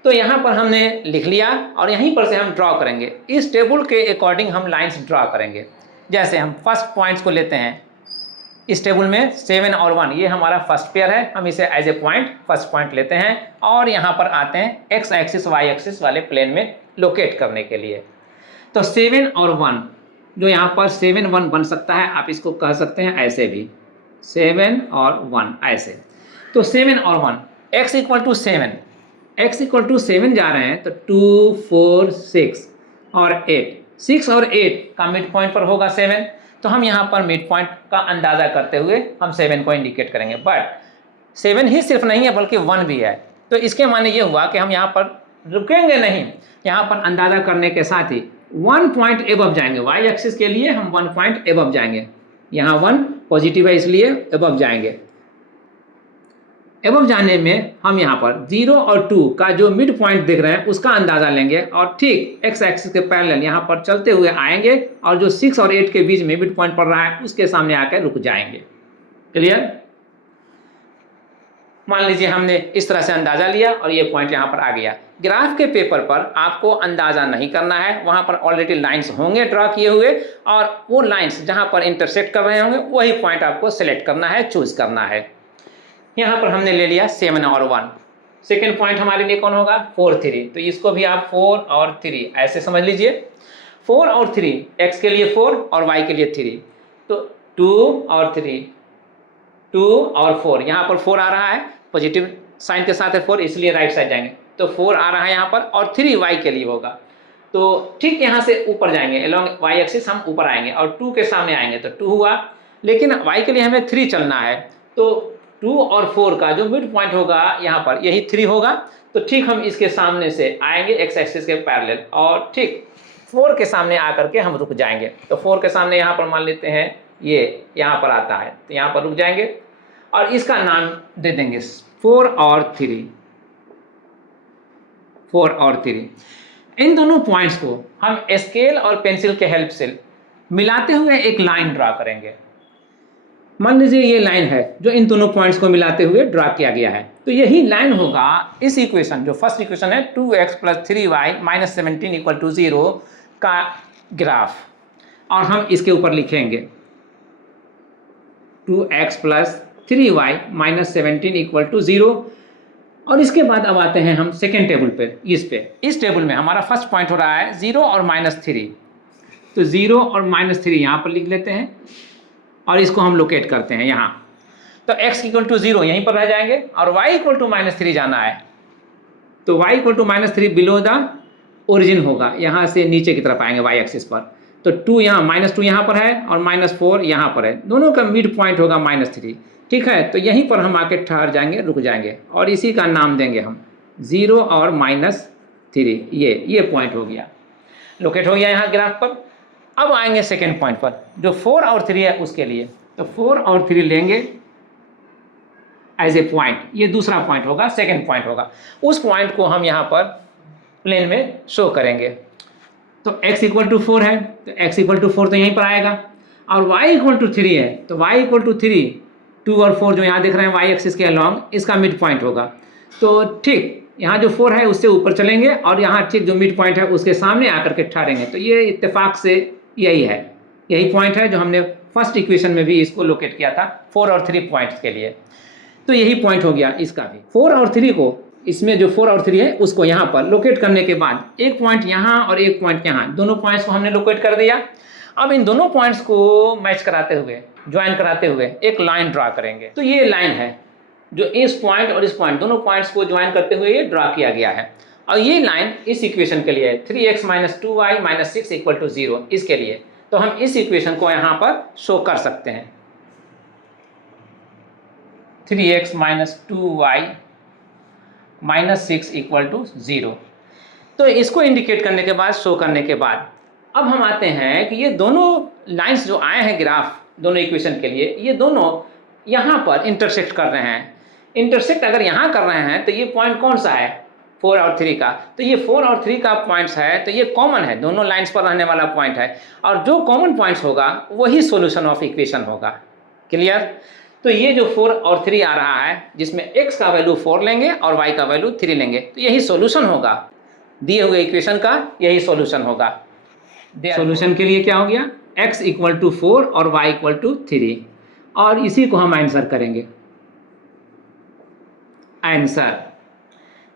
तो यहाँ पर हमने लिख लिया और यहीं पर से हम ड्रॉ करेंगे। इस टेबल के अकॉर्डिंग हम लाइंस ड्रॉ करेंगे। जैसे हम फर्स्ट पॉइंट्स को लेते हैं, इस टेबल में 7 और 1 ये हमारा फर्स्ट पेयर है, हम इसे as a point first point लेते हैं और यहाँ पर आते हैं एक्स एक्सिस वाई एक्सिस वाले प्लेन में लोकेट करने के लिए। तो 7 और 1 जो यहाँ पर 7 1 बन सकता है, आप इसको कह सकते हैं ऐसे भी 7 और 1 ऐसे। तो 7 और 1 x = 7, x = 7 जा रहे हैं तो 2 4 6 और 8, 6 और 8 का मिड पॉइंट पर होगा 7। तो हम यहाँ पर मिड पॉइंट का अंदाज़ा करते हुए हम 7 को इंडिकेट करेंगे। बट 7 ही सिर्फ नहीं है बल्कि 1 भी है, तो इसके माने ये हुआ कि हम यहाँ पर रुकेंगे नहीं, यहाँ पर अंदाज़ा करने के साथ ही 1 पॉइंट एबव जाएंगे। वाई एक्सिस के लिए हम 1 पॉइंट एबव जाएंगे, यहाँ 1 पॉजिटिव है इसलिए एबव जाएंगे। एबव जाने में हम यहाँ पर 0 और 2 का जो मिड पॉइंट देख रहे हैं उसका अंदाज़ा लेंगे और ठीक एक्स एक्सिस के पैरेलल यहाँ पर चलते हुए आएंगे और जो 6 और 8 के बीच में मिड पॉइंट पड़ रहा है उसके सामने आकर रुक जाएंगे। क्लियर? मान लीजिए हमने इस तरह से अंदाज़ा लिया और ये पॉइंट यहाँ पर आ गया। ग्राफ के पेपर पर आपको अंदाज़ा नहीं करना है, वहाँ पर ऑलरेडी लाइंस होंगे ड्रॉ किए हुए और वो लाइंस जहाँ पर इंटरसेक्ट कर रहे होंगे वही पॉइंट आपको सेलेक्ट करना है, चूज़ करना है। यहाँ पर हमने ले लिया 7 और 1। सेकेंड पॉइंट हमारे लिए कौन होगा? 4, 3। तो इसको भी आप 4 और 3 ऐसे समझ लीजिए। 4 और 3, एक्स के लिए 4 और वाई के लिए 3, तो 2 और 3, 2 और 4, यहाँ पर 4 आ रहा है, पॉजिटिव साइन के साथ है 4, इसलिए राइट साइड जाएंगे, तो 4 आ रहा है यहाँ पर और 3 वाई के लिए होगा। तो ठीक यहाँ से ऊपर जाएंगे, एलोंग वाई एक्सिस हम ऊपर आएंगे और 2 के सामने आएंगे तो 2 हुआ, लेकिन वाई के लिए हमें 3 चलना है, तो 2 और 4 का जो मिड पॉइंट होगा यहाँ पर यही 3 होगा। तो ठीक हम इसके सामने से आएंगे एक्स एक्सिस के पैरेलल और ठीक 4 के सामने आकर के हम रुक जाएंगे। तो 4 के सामने यहाँ पर मान लेते हैं ये यहाँ पर आता है, तो यहाँ पर रुक जाएंगे और इसका नाम दे देंगे 4 और 3। 4 और 3 इन दोनों पॉइंट्स को हम स्केल और पेंसिल के हेल्प से मिलाते हुए एक लाइन ड्रा करेंगे। मान लीजिए ये लाइन है जो इन दोनों पॉइंट्स को मिलाते हुए ड्रा किया गया है, तो यही लाइन होगा इस इक्वेशन, जो फर्स्ट इक्वेशन है 2x + 3y - 17 = 0 का ग्राफ, और हम इसके ऊपर लिखेंगे 2x + 3y - 17 = 0। और इसके बाद अब आते हैं हम सेकेंड टेबल पे। इस टेबल में हमारा फर्स्ट पॉइंट हो रहा है 0 और -3, तो 0 और -3 यहाँ पर लिख लेते हैं और इसको हम लोकेट करते हैं यहाँ। तो x = 0 यहीं पर रह जाएंगे और y = -3 जाना है, तो y = -3 बिलो द ओरिजिन होगा, यहाँ से नीचे की तरफ आएंगे y एक्सिस पर। तो 2 यहाँ -2 यहाँ पर है और -4 यहाँ पर है, दोनों का मिड पॉइंट होगा -3। ठीक है, तो यहीं पर हम आके ठहर जाएंगे, रुक जाएंगे और इसी का नाम देंगे हम 0 और -3। ये पॉइंट हो गया, लोकेट हो गया यहाँ ग्राफ पर। अब आएंगे सेकेंड पॉइंट पर जो 4 और 3 है उसके लिए, तो 4 और 3 लेंगे एज ए पॉइंट, ये दूसरा पॉइंट होगा, सेकेंड पॉइंट होगा। उस पॉइंट को हम यहाँ पर प्लेन में शो करेंगे। तो x = 4 है, तो x = 4 तो यहीं पर आएगा, और y = 3 है, तो y = 3, 2 और 4 जो यहाँ देख रहे हैं y एक्सिस के अलॉन्ग, इसका मिड पॉइंट होगा। तो ठीक यहाँ जो 4 है उससे ऊपर चलेंगे और यहाँ ठीक जो मिड पॉइंट है उसके सामने आकर के ठहरेंगे। तो ये इत्तेफाक से यही पॉइंट है जो हमने फर्स्ट इक्वेशन में भी इसको लोकेट किया था 4 और 3 पॉइंट्स के लिए। तो यही पॉइंट हो गया इसका भी। 4 और 3 को, इसमें जो 4 और 3 है उसको यहाँ पर लोकेट करने के बाद एक पॉइंट यहाँ और एक पॉइंट यहाँ, दोनों पॉइंट्स को हमने लोकेट कर दिया। अब इन दोनों पॉइंट्स को मैच कराते हुए, ज्वाइन कराते हुए एक लाइन ड्रा करेंगे। तो ये लाइन है जो इस पॉइंट और इस पॉइंट, दोनों पॉइंट्स को ज्वाइन करते हुए ये ड्रा किया गया है, और ये लाइन इस इक्वेशन के लिए है 3x - 2y - 6 = 0, इसके लिए। तो हम इस इक्वेशन को यहाँ पर शो कर सकते हैं 3x - 2y - 6 = 0। तो इसको इंडिकेट करने के बाद, शो करने के बाद, अब हम आते हैं कि ये दोनों लाइंस जो आए हैं ग्राफ दोनों इक्वेशन के लिए, ये दोनों यहाँ पर इंटरसेक्ट कर रहे हैं। इंटरसेक्ट अगर यहाँ कर रहे हैं तो ये पॉइंट कौन सा है? 4 और 3 का। तो ये 4 और 3 का पॉइंट्स है, तो ये कॉमन है, दोनों लाइंस पर रहने वाला पॉइंट है, और जो कॉमन पॉइंट्स होगा वही सॉल्यूशन ऑफ इक्वेशन होगा। क्लियर? तो ये जो 4 और 3 आ रहा है, जिसमें x का वैल्यू 4 लेंगे और y का वैल्यू 3 लेंगे, तो यही सॉल्यूशन होगा, दिए हुए इक्वेशन का यही सॉल्यूशन होगा। सॉल्यूशन के लिए क्या हो गया? x = 4 और y = 3, और इसी को हम आंसर करेंगे, आंसर।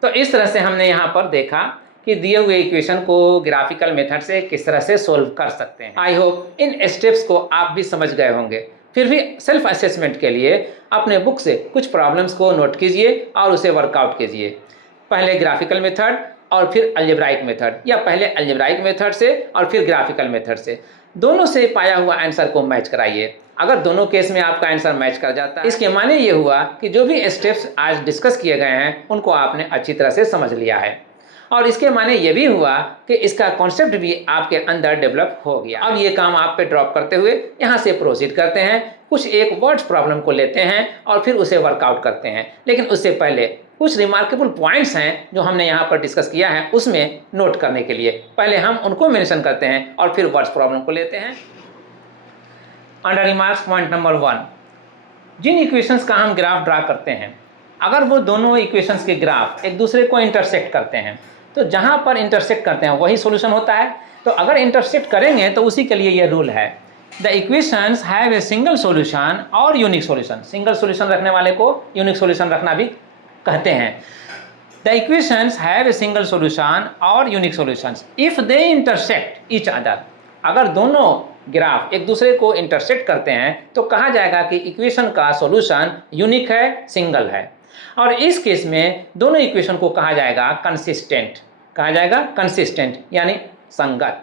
तो इस तरह से हमने यहाँ पर देखा कि दिए हुए इक्वेशन को ग्राफिकल मेथड से किस तरह से सोल्व कर सकते हैं। आई होप इन स्टेप्स को आप भी समझ गए होंगे। फिर भी सेल्फ असेसमेंट के लिए अपने बुक से कुछ प्रॉब्लम्स को नोट कीजिए और उसे वर्कआउट कीजिए। पहले ग्राफिकल मेथड, और फिर अलजेब्राइक मेथड, या पहले अलजेब्राइक मेथड से और फिर ग्राफिकल मेथड से, दोनों से पाया हुआ आंसर को मैच कराइए। अगर दोनों केस में आपका आंसर मैच कर जाता है, इसके माने ये हुआ कि जो भी स्टेप्स आज डिस्कस किए गए हैं उनको आपने अच्छी तरह से समझ लिया है, और इसके माने ये भी हुआ कि इसका कॉन्सेप्ट भी आपके अंदर डेवलप हो गया। अब ये काम आप पे ड्रॉप करते हुए यहाँ से प्रोसीड करते हैं, कुछ एक वर्ड्स प्रॉब्लम को लेते हैं और फिर उसे वर्कआउट करते हैं। लेकिन उससे पहले कुछ रिमार्केबल पॉइंट्स हैं जो हमने यहाँ पर डिस्कस किया है, उसमें नोट करने के लिए पहले हम उनको मेंशन करते हैं और फिर वर्ड्स प्रॉब्लम को लेते हैं। अंडर रिमार्क्स पॉइंट नंबर 1, जिन इक्वेशंस का हम ग्राफ ड्रा करते हैं, अगर वो दोनों इक्वेशंस के ग्राफ एक दूसरे को इंटरसेक्ट करते हैं तो जहाँ पर इंटरसेक्ट करते हैं वही सॉल्यूशन होता है। तो अगर इंटरसेक्ट करेंगे तो उसी के लिए ये रूल है, the equations have a single solution और यूनिक सॉल्यूशन। सिंगल सॉल्यूशन रखने वाले को यूनिक सॉल्यूशन रखना भी कहते हैं। The equations have a single solution और unique solutions if they intersect each other. अगर दोनों ग्राफ एक दूसरे को इंटरसेक्ट करते हैं तो कहा जाएगा कि इक्वेशन का सॉल्यूशन यूनिक है, सिंगल है, और इस केस में दोनों इक्वेशन को कहा जाएगा कंसिस्टेंट, कहा जाएगा कंसिस्टेंट यानी संगत।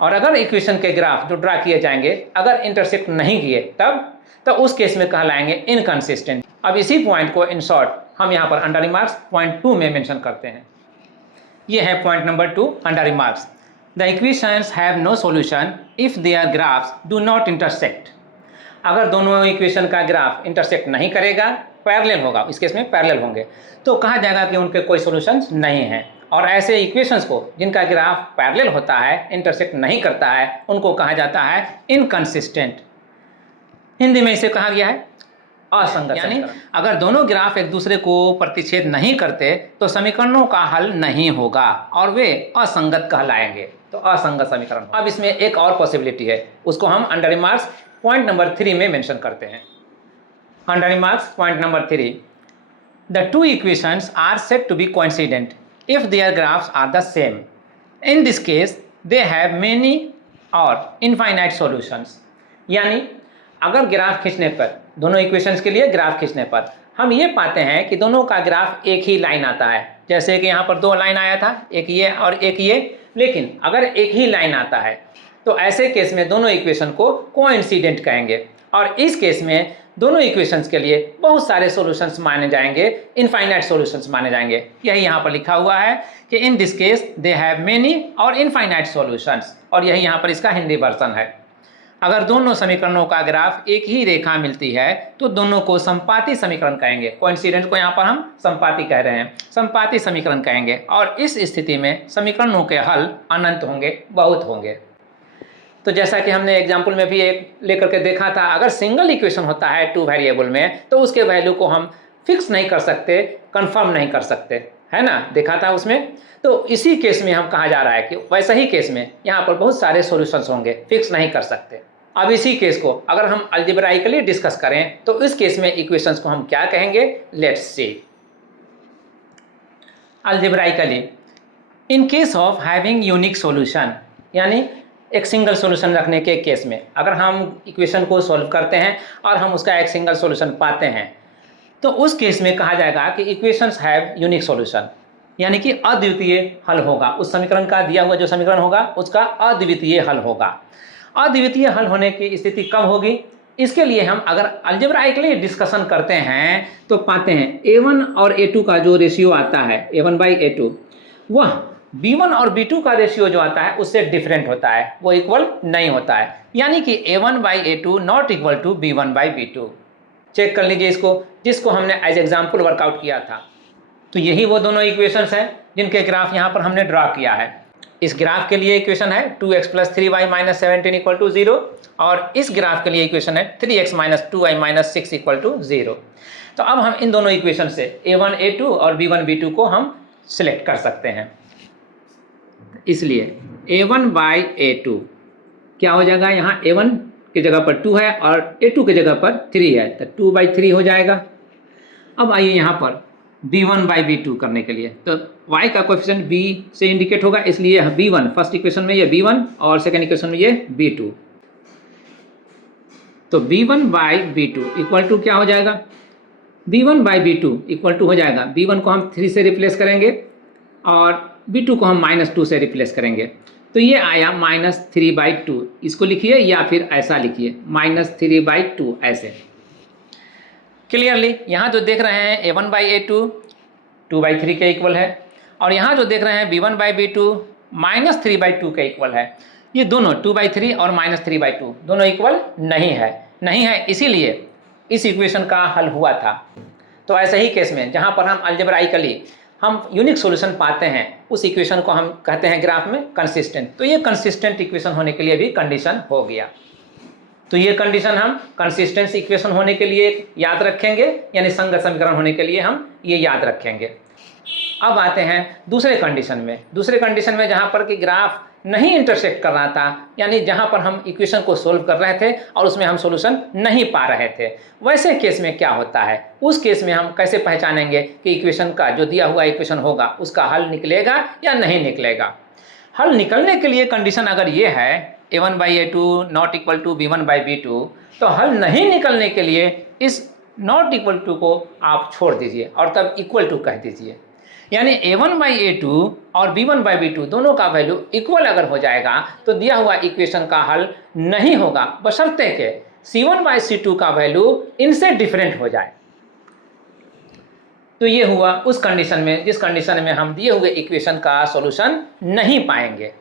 और अगर इक्वेशन के ग्राफ जो ड्रा किए जाएंगे अगर इंटरसेक्ट नहीं किए तब तो उस केस में कहलाएंगे इनकंसिस्टेंट। अब इसी पॉइंट को इन शॉर्ट हम यहाँ पर अंडर रिमार्क्स पॉइंट 2 में मेंशन करते हैं। ये है point number 2 under remarks, the equations have no solution if their graphs do not intersect. अगर दोनों इक्वेशन का ग्राफ इंटरसेक्ट नहीं करेगा, पैरेलल होगा, इस केस में पैरेलल होंगे, तो कहा जाएगा कि उनके कोई सॉल्यूशंस नहीं है। और ऐसे इक्वेशंस को जिनका ग्राफ पैरेलल होता है, इंटरसेक्ट नहीं करता है, उनको कहा जाता है इनकंसिस्टेंट। हिंदी में इसे कहा गया है असंगत। यानी अगर दोनों ग्राफ एक दूसरे को प्रतिच्छेद नहीं करते तो समीकरणों का हल नहीं होगा और वे असंगत कहलाएंगे, तो असंगत समीकरण। अब इसमें एक और पॉसिबिलिटी है, उसको हम अंडर रिमार्क्स पॉइंट नंबर 3 में मेंशन करते हैं। Under remarks point number 3, the two equations are said to be coincident if their graphs are the same. In this case, they have many or infinite solutions. यानी अगर graph खींचने पर, दोनों equations के लिए ग्राफ खींचने पर हम ये पाते हैं कि दोनों का ग्राफ एक ही लाइन आता है, जैसे कि यहाँ पर 2 लाइन आया था, एक ये और एक ये, लेकिन अगर एक ही लाइन आता है तो ऐसे केस में दोनों इक्वेशन को कोइंसिडेंट कहेंगे, और इस केस में दोनों इक्वेशंस के लिए बहुत सारे सॉल्यूशंस माने जाएंगे, इनफाइनाइट सॉल्यूशंस माने जाएंगे। यही यहाँ पर लिखा हुआ है कि in this case they have many और इनफाइनाइट सॉल्यूशंस, और यही यहाँ पर इसका हिंदी वर्जन है। अगर दोनों समीकरणों का ग्राफ एक ही रेखा मिलती है तो दोनों को संपाती समीकरण कहेंगे। कोइंसिडेंट को यहाँ पर हम संपाती कह रहे हैं, संपाती समीकरण कहेंगे, और इस स्थिति में समीकरणों के हल अनंत होंगे, बहुत होंगे। तो जैसा कि हमने एग्जाम्पल में भी एक लेकर के देखा था, अगर सिंगल इक्वेशन होता है 2 वेरिएबल में तो उसके वैल्यू को हम फिक्स नहीं कर सकते, कंफर्म नहीं कर सकते, है ना, देखा था उसमें। तो इसी केस में हम कहा जा रहा है कि वैसा ही केस में यहाँ पर बहुत सारे सॉल्यूशंस होंगे, फिक्स नहीं कर सकते। अब इसी केस को अगर हम अलजेब्राइकली डिस्कस करें तो इस केस में इक्वेशंस को हम क्या कहेंगे, let's see. Algebraically in case of having unique solution, यानी एक सिंगल सॉल्यूशन रखने के केस में अगर हम इक्वेशन को सॉल्व करते हैं और हम उसका एक सिंगल सॉल्यूशन पाते हैं तो उस केस में कहा जाएगा कि इक्वेशंस हैव यूनिक सॉल्यूशन, यानी कि अद्वितीय हल होगा। उस समीकरण का दिया हुआ जो समीकरण होगा उसका अद्वितीय हल होगा। अद्वितीय हल होने की स्थिति कब होगी, इसके लिए हम अगर अलजेब्राइकली डिस्कशन करते हैं तो पाते हैं A1 और A2 का जो रेशियो आता है A1/A2, वह B1 और B2 का रेशियो जो आता है उससे डिफरेंट होता है, वो इक्वल नहीं होता है। यानी कि A1/A2 not equal to B1/B2। Check कर लीजिए इसको, जिसको हमने एज एग्जाम्पल वर्कआउट किया था। तो यही वो दोनों इक्वेशंस हैं जिनके ग्राफ यहाँ पर हमने ड्रा किया है। इस ग्राफ के लिए इक्वेशन है 2x + 3y - 17 = 0, और इस ग्राफ के लिए इक्वेशन है 3x - 2y - 6 = 0। तो अब हम इन दोनों इक्वेशन से A1, A2 और B1, B2 को हम सिलेक्ट कर सकते हैं। इसलिए A1/A2 क्या हो जाएगा, यहाँ A1 की जगह पर 2 है और A2 की जगह पर 3 है, तो 2/3 हो जाएगा। अब आइए यहाँ पर B1/B2 करने के लिए, तो y का कोएफिशिएंट b से इंडिकेट होगा, इसलिए B1 फर्स्ट इक्वेशन में ये B1 और सेकंड इक्वेशन में ये B2। तो B1/B2 इक्वल टू क्या हो जाएगा, B1/B2 इक्वल टू हो जाएगा, B1 को हम 3 से रिप्लेस करेंगे और b2 को हम -2 से रिप्लेस करेंगे, तो ये आया -3/2। इसको लिखिए या फिर ऐसा लिखिए -3/2 ऐसे। क्लियरली यहाँ जो देख रहे हैं a1/a2 2/3 के इक्वल है, और यहाँ जो देख रहे हैं b1/b2 -3/2 के इक्वल है। ये दोनों 2/3 और -3/2 दोनों इक्वल नहीं है, इसीलिए इस इक्वेशन का हल हुआ था। तो ऐसे ही केस में जहाँ पर हम अलजेब्राइकली हम यूनिक सॉल्यूशन पाते हैं, उस इक्वेशन को हम कहते हैं ग्राफ में कंसिस्टेंट। तो ये कंसिस्टेंट इक्वेशन होने के लिए भी कंडीशन हो गया। तो ये कंडीशन हम कंसिस्टेंसी इक्वेशन होने के लिए याद रखेंगे, यानी संगत समीकरण होने के लिए हम ये याद रखेंगे। अब आते हैं दूसरे कंडीशन में। दूसरे कंडीशन में जहाँ पर कि ग्राफ नहीं इंटरसेक्ट कर रहा था, यानी जहाँ पर हम इक्वेशन को सोल्व कर रहे थे और उसमें हम सॉल्यूशन नहीं पा रहे थे, वैसे केस में क्या होता है? उस केस में हम कैसे पहचानेंगे कि इक्वेशन का जो दिया हुआ इक्वेशन होगा उसका हल निकलेगा या नहीं निकलेगा? हल निकलने के लिए कंडीशन अगर ये है a1/a2 not equal to b1/b2, तो हल नहीं निकलने के लिए इस नॉट इक्वल टू को आप छोड़ दीजिए और तब इक्वल टू कह दीजिए। यानी a1/a2 और b1/b2 दोनों का वैल्यू इक्वल अगर हो जाएगा तो दिया हुआ इक्वेशन का हल नहीं होगा, बशर्ते के c1/c2 का वैल्यू इनसे डिफरेंट हो जाए। तो ये हुआ उस कंडीशन में जिस कंडीशन में हम दिए हुए इक्वेशन का सॉल्यूशन नहीं पाएंगे।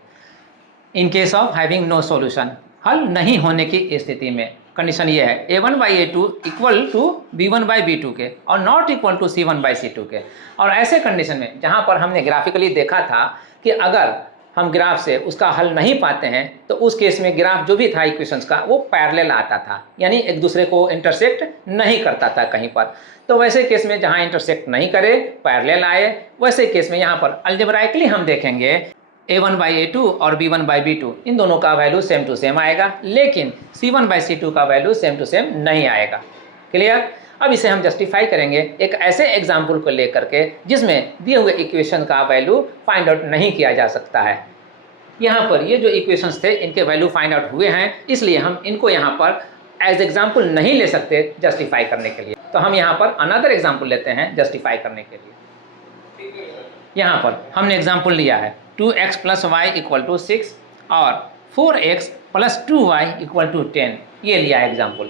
In case of having no solution, हल नहीं होने की स्थिति में कंडीशन ये है a1/a2 इक्वल टू b1/b2 के और नॉट इक्वल टू c1/c2 के। और ऐसे कंडीशन में जहाँ पर हमने ग्राफिकली देखा था कि अगर हम ग्राफ से उसका हल नहीं पाते हैं तो उस केस में ग्राफ जो भी था इक्वेशंस का वो पैरेलल आता था, यानी एक दूसरे को इंटरसेक्ट नहीं करता था कहीं पर। तो वैसे केस में जहाँ इंटरसेक्ट नहीं करे, पैरेलल आए, वैसे केस में यहाँ पर अलजेब्राइकली हम देखेंगे a1/a2 और b1/b2 इन दोनों का वैल्यू सेम टू सेम आएगा, लेकिन c1/c2 का वैल्यू सेम टू सेम नहीं आएगा। क्लियर? अब इसे हम जस्टिफाई करेंगे एक ऐसे एग्जाम्पल को लेकर के जिसमें दिए हुए इक्वेशन का वैल्यू फाइंड आउट नहीं किया जा सकता है। यहाँ पर ये जो इक्वेशंस थे इनके वैल्यू फाइंड आउट हुए हैं, इसलिए हम इनको यहाँ पर एज एग्जाम्पल नहीं ले सकते जस्टिफाई करने के लिए। तो हम यहाँ पर अनदर एग्जाम्पल लेते हैं जस्टिफाई करने के लिए। यहाँ पर हमने एग्जाम्पल लिया है 2x + y = 6 और 4x + 2y = 10, ये लिया है एग्जाम्पल।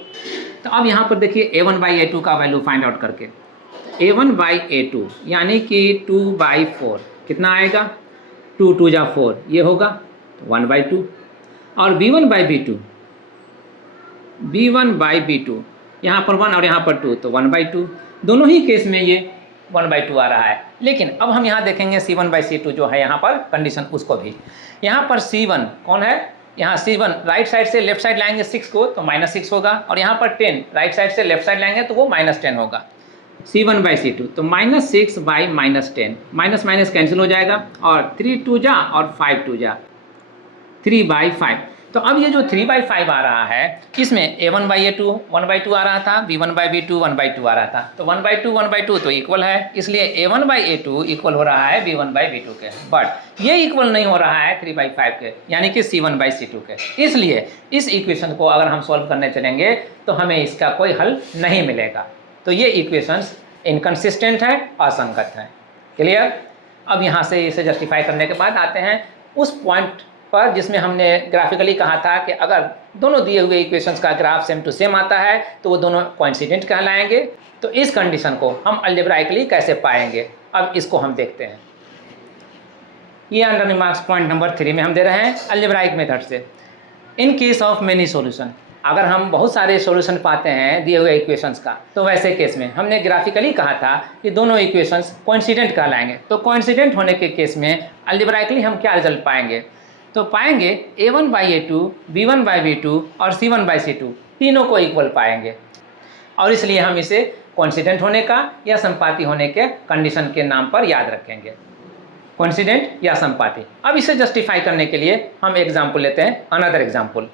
तो अब यहाँ पर देखिए a1/a2 का वैल्यू फाइंड आउट करके a1/a2 यानी कि 2/4 कितना आएगा? 2 2 जा 4 ये होगा 1/2। और b1/b2 यहाँ पर 1 और यहाँ पर 2 तो 1/2, दोनों ही केस में ये 1/2 आ रहा है। लेकिन अब हम यहाँ देखेंगे c1/c2 जो है यहाँ पर कंडीशन, उसको भी यहाँ पर c1 कौन है? यहाँ c1 राइट साइड से लेफ्ट साइड लाएंगे 6 को तो -6 होगा, और यहाँ पर 10 राइट साइड से लेफ्ट साइड लाएंगे तो वो -10 होगा। c1/c2 तो -6/-10, माइनस माइनस कैंसिल हो जाएगा और 3 2 जा और 5 2 जा 3/5। तो अब ये जो 3/5 आ रहा है इसमें a1/a2 1/2 आ रहा था, b1/b2 1/2 आ रहा था, तो 1/2 तो इक्वल है, इसलिए a1/a2 इक्वल हो रहा है b1/b2 के। बट ये इक्वल नहीं हो रहा है 3/5 के, यानी कि c1/c2 के। इसलिए इस इक्वेशन को अगर हम सॉल्व करने चलेंगे तो हमें इसका कोई हल नहीं मिलेगा। तो ये इक्वेशंस इनकन्सिस्टेंट है, असंगत है। क्लियर? अब यहाँ से इसे जस्टिफाई करने के बाद आते हैं उस पॉइंट पर जिसमें हमने ग्राफिकली कहा था कि अगर दोनों दिए हुए इक्वेशंस का ग्राफ सेम टू सेम आता है तो वो दोनों कोइंसिडेंट कहलाएंगे। तो इस कंडीशन को हम अलजेब्राइकली कैसे पाएंगे, अब इसको हम देखते हैं। ये अंडर रिमार्क्स पॉइंट नंबर 3 में हम दे रहे हैं अलजेब्राइक मेथड से। इन केस ऑफ मेनी सॉल्यूशन, अगर हम बहुत सारे सॉल्यूशन पाते हैं दिए हुए इक्वेशंस का, तो वैसे केस में हमने ग्राफिकली कहा था कि दोनों इक्वेशंस कोइंसिडेंट कहलाएंगे। तो कोइंसिडेंट होने के केस में अलजेब्राइकली हम क्या रिजल्ट पाएंगे? तो पाएंगे a1/a2 b1/b2 और c1/c2 तीनों को इक्वल पाएंगे, और इसलिए हम इसे कोइंसिडेंट होने का या संपाती होने के कंडीशन के नाम पर याद रखेंगे, कोइंसिडेंट या संपाती। अब इसे जस्टिफाई करने के लिए हम एग्जाम्पल लेते हैं, अनदर एग्जाम्पल।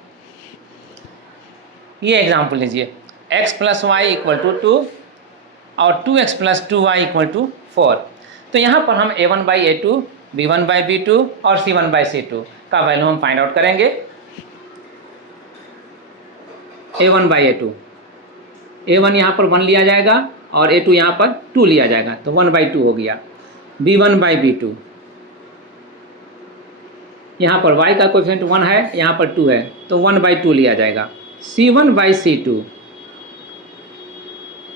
ये एग्जाम्पल लीजिए x + y = 2 और 2x + 2y = 4। तो यहाँ पर हम a1/a2 b1/b2 और c1/c2 का वैल्यू हम फाइंड आउट करेंगे। a1/a2 a1 यहाँ पर 1 लिया जाएगा और a2 यहाँ पर 2 लिया जाएगा, तो 1/2 हो गया। b1/b2 यहाँ पर y का कोएफिशिएंट 1 है, यहाँ पर 2 है, तो 1/2 लिया जाएगा। C1/C2,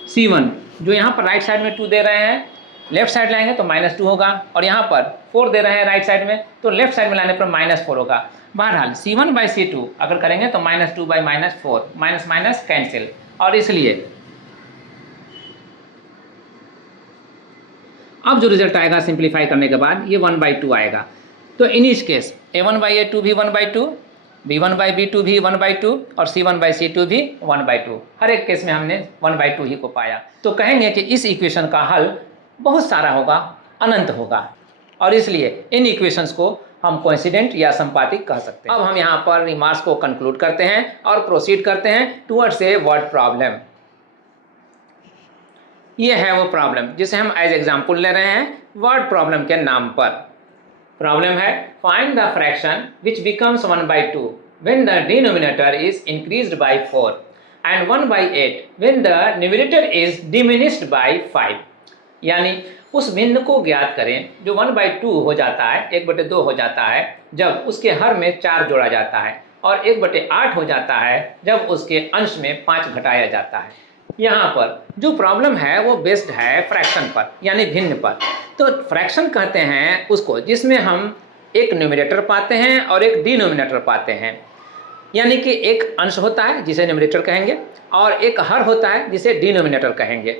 C1 जो यहाँ पर राइट साइड में 2 दे रहे हैं, लेफ्ट साइड लाएंगे तो -2 होगा, और यहाँ पर 4 दे रहे हैं राइट साइड में, तो लेफ्ट साइड में लाने पर -4 होगा। बहरहाल C1/C2 अगर करेंगे तो -2/-4, माइनस माइनस कैंसिल, और इसलिए अब जो रिजल्ट आएगा सिंप्लीफाई करने के बाद ये 1/2 आएगा। तो इन इस केस A1/A2 भी 1/2, B1/B2 भी 1/2 और C1/C2 भी 1/2, हर एक केस में हमने 1/2 ही को पाया। तो कहेंगे कि इस इक्वेशन का हल बहुत सारा होगा, अनंत होगा, और इसलिए इन इक्वेशंस को हम कोइंसिडेंट या संपातिक कह सकते हैं। अब हम यहाँ पर रिमार्क्स को कंक्लूड करते हैं और प्रोसीड करते हैं टुवर्ड्स ए वर्ड प्रॉब्लम। ये है वो प्रॉब्लम जिसे हम एज एग्जाम्पल ले रहे हैं वर्ड प्रॉब्लम के नाम पर। प्रॉब्लम है find the fraction which becomes 1/2 when the denominator is increased by 4 and 1/8 when the numerator is diminished by 5। यानी उस भिन्न को ज्ञात करें जो 1/2 हो जाता है, 1/2 हो जाता है जब उसके हर में 4 जोड़ा जाता है, और 1/8 हो जाता है जब उसके अंश में 5 घटाया जाता है। यहाँ पर जो प्रॉब्लम है वो बेस्ड है फ्रैक्शन पर, यानी भिन्न पर। तो फ्रैक्शन कहते हैं उसको जिसमें हम एक न्यूमरेटर पाते हैं और एक डिनोमिनेटर पाते हैं, यानी कि एक अंश होता है जिसे न्यूमरेटर कहेंगे और एक हर होता है जिसे डिनोमिनेटर कहेंगे।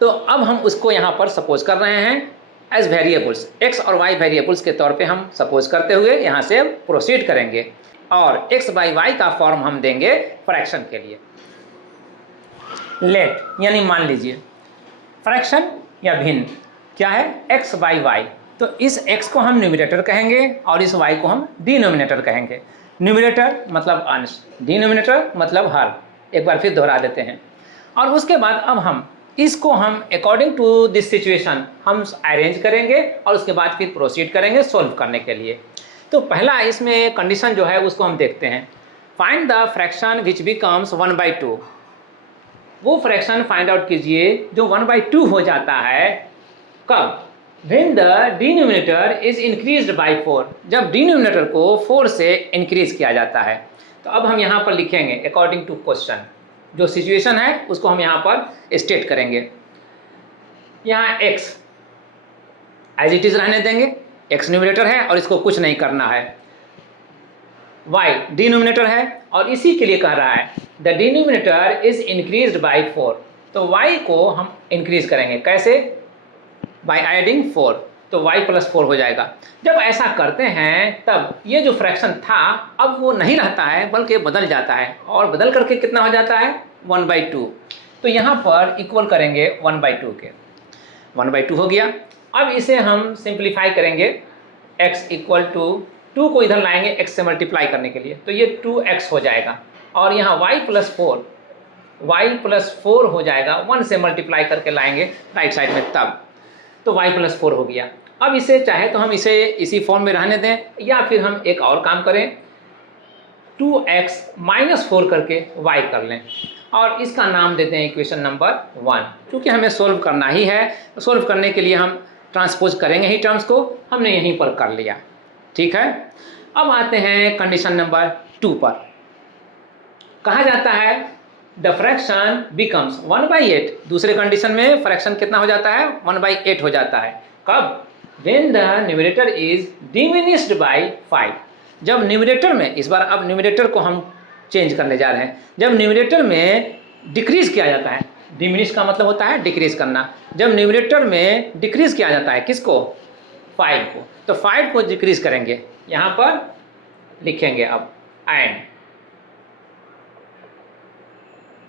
तो अब हम उसको यहाँ पर सपोज कर रहे हैं एज वेरिएबल्स, x और y वेरिएबल्स के तौर पे हम सपोज करते हुए यहाँ से प्रोसीड करेंगे, और x/y का फॉर्म हम देंगे फ्रैक्शन के लिए। लेट यानी मान लीजिए फ्रैक्शन या भिन्न क्या है, x/y। तो इस x को हम न्यूमरेटर कहेंगे और इस y को हम डिनोमिनेटर कहेंगे। न्यूमरेटर मतलब अंश, डिनोमिनेटर मतलब हर। एक बार फिर दोहरा देते हैं, और उसके बाद अब हम इसको हम अकॉर्डिंग टू दिस सिचुएशन हम अरेंज करेंगे और उसके बाद फिर प्रोसीड करेंगे सॉल्व करने के लिए। तो पहला इसमें कंडीशन जो है उसको हम देखते हैं, find the fraction which becomes 1/2। वो फ्रैक्शन फाइंड आउट कीजिए जो 1/2 हो जाता है, कब, when the denominator is increased by 4, जब डिनोमिनेटर को 4 से इंक्रीज किया जाता है। तो अब हम यहाँ पर लिखेंगे अकॉर्डिंग टू क्वेश्चन, जो सिचुएशन है उसको हम यहाँ पर स्टेट करेंगे। यहाँ x एज इट इज रहने देंगे, x न्यूमरेटर है और इसको कुछ नहीं करना है। y डिनोमिनेटर है और इसी के लिए कह रहा है the denominator is increased by 4। तो y को हम इंक्रीज करेंगे, कैसे, बाय एडिंग 4, तो y+4 हो जाएगा। जब ऐसा करते हैं तब ये जो फ्रैक्शन था अब वो नहीं रहता है बल्कि बदल जाता है, और बदल करके कितना हो जाता है, 1/2। तो यहाँ पर इक्वल करेंगे 1/2 के, 1/2 हो गया। अब इसे हम सिंप्लीफाई करेंगे, x = 2 को इधर लाएंगे x से मल्टीप्लाई करने के लिए, तो ये 2x हो जाएगा, और यहाँ y+4 हो जाएगा, 1 से मल्टीप्लाई करके लाएंगे राइट साइड में तब, तो y+4 हो गया। अब इसे चाहे तो हम इसे इसी फॉर्म में रहने दें, या फिर हम एक और काम करें, 2x - 4 करके y कर लें और इसका नाम देते हैं इक्वेशन नंबर 1। क्योंकि हमें सोल्व करना ही है, तो सोल्व करने के लिए हम ट्रांसपोज करेंगे ही टर्म्स को, हमने यहीं पर कर लिया, ठीक है। अब आते हैं कंडीशन नंबर 2 पर। कहा जाता है द फ्रैक्शन बिकम्स 1/8। दूसरे कंडीशन में फ्रैक्शन कितना हो जाता है, 1/8 हो जाता है, कब, when the numerator is diminished by 5। जब न्यूमरेटर में, इस बार अब न्यूमरेटर को हम चेंज करने जा रहे हैं, जब न्यूमरेटर में डिक्रीज किया जाता है, डिमिनिश का मतलब होता है डिक्रीज करना, जब न्यूमरेटर में डिक्रीज किया जाता है किसको, 5 को, तो 5 को डिक्रीज करेंगे। यहाँ पर लिखेंगे अब एंड,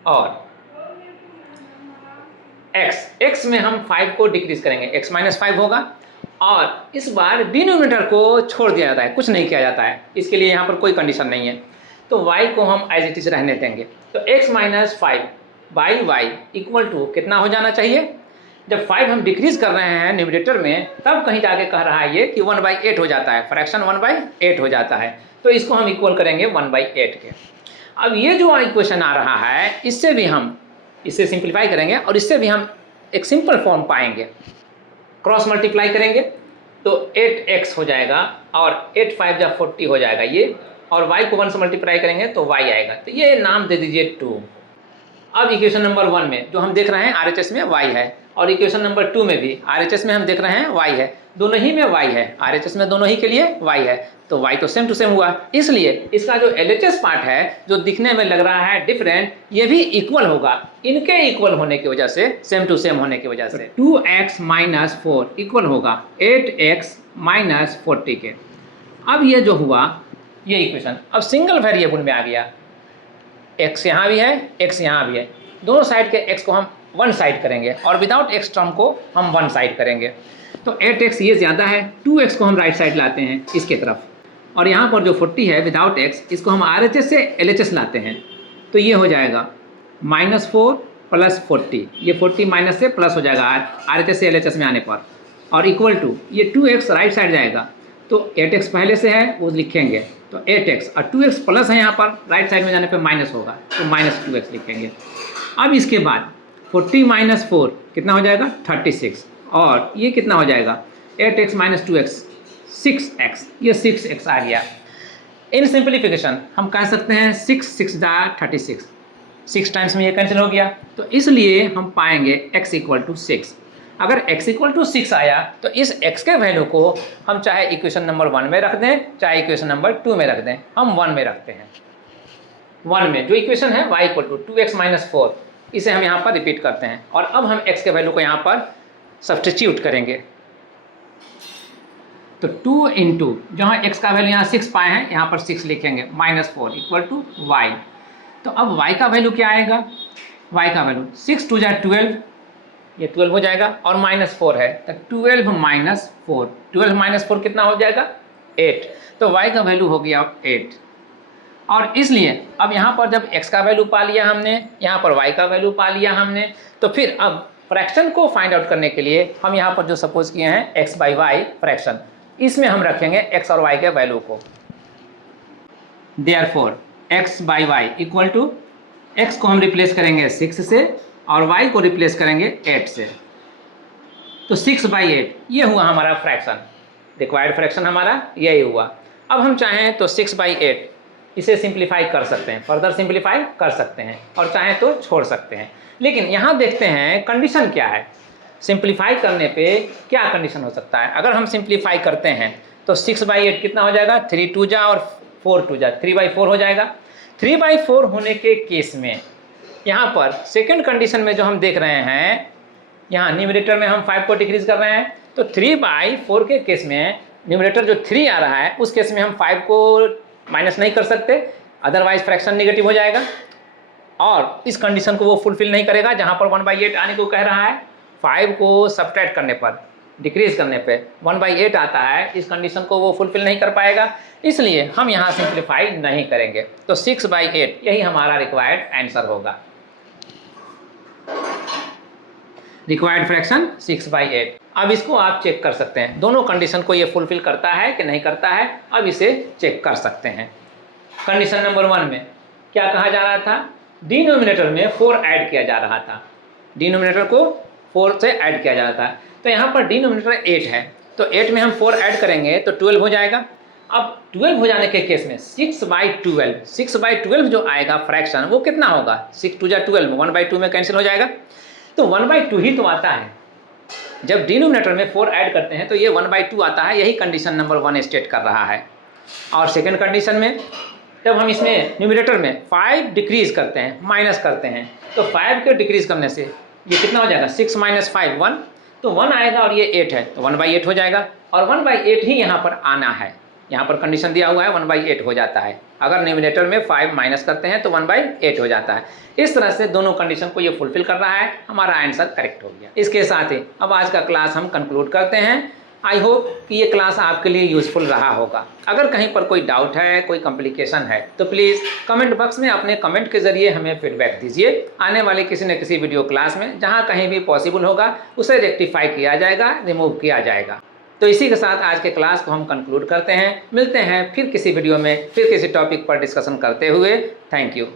और x में हम 5 को डिक्रीज करेंगे, x - 5 होगा, और इस बार डिनोमिनेटर को छोड़ दिया जाता है, कुछ नहीं किया जाता है, इसके लिए यहाँ पर कोई कंडीशन नहीं है, तो y को हम एज इट इज रहने देंगे। तो x - 5/y = कितना हो जाना चाहिए, जब 5 हम डिक्रीज कर रहे हैं न्यूमरेटर में तब कहीं जाके कह रहा है ये कि 1/8 हो जाता है, फ्रैक्शन 1/8 हो जाता है, तो इसको हम इक्वल करेंगे 1/8 के। अब ये जो इक्वेशन आ रहा है इससे भी हम इसे सिंप्लीफाई करेंगे और इससे भी हम एक सिंपल फॉर्म पाएंगे, क्रॉस मल्टीप्लाई करेंगे तो 8x हो जाएगा और 8 5 जा 40 हो जाएगा ये, और y को 1 से मल्टीप्लाई करेंगे तो y आएगा, तो ये नाम दे दीजिए 2। अब इक्वेशन नंबर 1 में जो हम देख रहे हैं RHS में y है, और इक्वेशन नंबर 2 में भी RHS में हम देख रहे हैं y है, दोनों ही में y है, RHS में दोनों ही के लिए y है, तो y तो सेम टू सेम हुआ। इसलिए इसका जो LHS पार्ट है जो दिखने में लग रहा है डिफरेंट, ये भी इक्वल होगा, इनके इक्वल होने की वजह से, सेम टू सेम होने की वजह से 2x - 4 इक्वल होगा 8x - 40 के। अब ये जो हुआ ये इक्वेशन अब सिंगल वेरिएबल में आ गया, x यहाँ भी है, x यहाँ भी है, दोनों साइड के x को हम वन साइड करेंगे और विदाउट x टर्म को हम वन साइड करेंगे। तो 8x ये ज़्यादा है, 2x को हम राइट साइड लाते हैं इसके तरफ, और यहाँ पर जो 40 है विदाउट x, इसको हम RHS से LHS लाते हैं, तो ये हो जाएगा -4 + 40, ये 40 माइनस से प्लस हो जाएगा RHS से LHS में आने पर, और इक्वल टू ये 2x राइट साइड जाएगा, तो 8x पहले से है वो लिखेंगे, तो 8x और 2x प्लस है यहाँ पर, राइट साइड में जाने पे माइनस होगा तो -2x लिखेंगे। अब इसके बाद 40 - 4 कितना हो जाएगा 36, और ये कितना हो जाएगा 8x - 2x 6x, ये 6x आ गया। इन सिंप्लीफिकेशन हम कह सकते हैं 6 6 जा 36, 6 टाइम्स में ये कैंसिल हो गया, तो इसलिए हम पाएंगे x = 6। अगर x = 6 आया तो इस x के वैल्यू को हम चाहे इक्वेशन नंबर 1 में रख दें, चाहे इक्वेशन नंबर 2 में रख दें, हम 1 में रखते हैं। 1 में जो इक्वेशन है y = 2x - 4, इसे हम यहाँ पर रिपीट करते हैं, और अब हम x के वैल्यू को यहाँ पर सब्स्टिट्यूट करेंगे, तो 2 × जहाँ x का वैल्यू यहाँ 6 पाए हैं, यहाँ पर 6 लिखेंगे -4 = y। तो अब y का वैल्यू क्या आएगा, y का वैल्यू 6 2 जा 12, ये 12 हो जाएगा, और -4 है तो 12 - 4, 12 - 4 कितना हो जाएगा 8, तो y का वैल्यू हो गया 8। और इसलिए अब यहाँ पर जब x का वैल्यू पा लिया हमने, यहाँ पर y का वैल्यू पा लिया हमने, तो फिर अब फ्रैक्शन को फाइंड आउट करने के लिए हम यहाँ पर जो सपोज किए हैं x/y फ्रैक्शन, इसमें हम रखेंगे x और y के वैल्यू को। देयरफॉर x/y = x को हम रिप्लेस करेंगे 6 से और y को रिप्लेस करेंगे 8 से, तो 6/8 ये हुआ हमारा फ्रैक्शन, रिक्वायर्ड फ्रैक्शन हमारा यही हुआ। अब हम चाहें तो 6/8 इसे सिंप्लीफाई कर सकते हैं, फर्दर सिंप्लीफाई कर सकते हैं, और चाहें तो छोड़ सकते हैं, लेकिन यहाँ देखते हैं कंडीशन क्या है, सिंप्लीफाई करने पे क्या कंडीशन हो सकता है। अगर हम सिंप्लीफाई करते हैं तो 6/8 कितना हो जाएगा 3 2 जा और 4 2 जा 3/4 हो जाएगा। 3/4 होने के केस में यहाँ पर सेकंड कंडीशन में जो हम देख रहे हैं, यहाँ न्यूमरेटर में हम 5 को डिक्रीज कर रहे हैं, तो 3/4 के केस में न्यूमरेटर जो 3 आ रहा है उस केस में हम 5 को माइनस नहीं कर सकते, अदरवाइज फ्रैक्शन नेगेटिव हो जाएगा, और इस कंडीशन को वो फुलफिल नहीं करेगा जहाँ पर 1/8 आने को कह रहा है। 5 को सब्ट्रैक्ट करने पर, डिक्रीज करने पे 1/8 आता है, इस कंडीशन को वो फुलफिल नहीं कर पाएगा, इसलिए हम यहाँ सिंप्लीफाई नहीं करेंगे, तो 6/8 यही हमारा रिक्वायर्ड आंसर होगा। Required fraction 6/8। अब इसको आप चेक कर सकते हैं, दोनों कंडीशन को ये फुलफिल करता है कि नहीं करता है, अब इसे चेक कर सकते हैं। कंडीशन नंबर 1 में क्या कहा जा रहा था, डिनोमिनेटर में 4 ऐड किया जा रहा था, डिनोमिनेटर को 4 से ऐड किया जा रहा था, तो यहाँ पर डिनोमिनेटर 8 है, तो 8 में हम 4 ऐड करेंगे तो 12 हो जाएगा। अब 12 हो जाने के केस में 6/12 जो आएगा फ्रैक्शन वो कितना होगा, 6 2 जा 12 में 1/2 में कैंसिल हो जाएगा, तो 1/2 ही तो आता है। जब डिनोमिनेटर में 4 ऐड करते हैं तो ये 1/2 आता है, यही कंडीशन नंबर 1 स्टेट कर रहा है। और सेकंड कंडीशन में जब हम इसमें न्यूमरेटर में 5 डिक्रीज करते हैं, माइनस करते हैं, तो 5 के डिक्रीज करने से ये कितना हो जाएगा 6 - 5 1, तो 1 आएगा और ये 8 है तो 1/8 हो जाएगा, और 1/8 ही यहाँ पर आना है, यहाँ पर कंडीशन दिया हुआ है 1/8 हो जाता है। अगर न्यूमरेटर में 5 माइनस करते हैं तो 1/8 हो जाता है। इस तरह से दोनों कंडीशन को ये फुलफिल कर रहा है, हमारा आंसर करेक्ट हो गया। इसके साथ ही अब आज का क्लास हम कंक्लूड करते हैं। आई होप कि ये क्लास आपके लिए यूज़फुल रहा होगा। अगर कहीं पर कोई डाउट है, कोई कॉम्प्लिकेशन है, तो प्लीज़ कमेंट बॉक्स में अपने कमेंट के ज़रिए हमें फीडबैक दीजिए। आने वाले किसी न किसी वीडियो क्लास में जहाँ कहीं भी पॉसिबल होगा उसे रेक्टिफाई किया जाएगा, रिमूव किया जाएगा। तो इसी के साथ आज के क्लास को हम कंक्लूड करते हैं। मिलते हैं फिर किसी वीडियो में, फिर किसी टॉपिक पर डिस्कशन करते हुए। Thank you.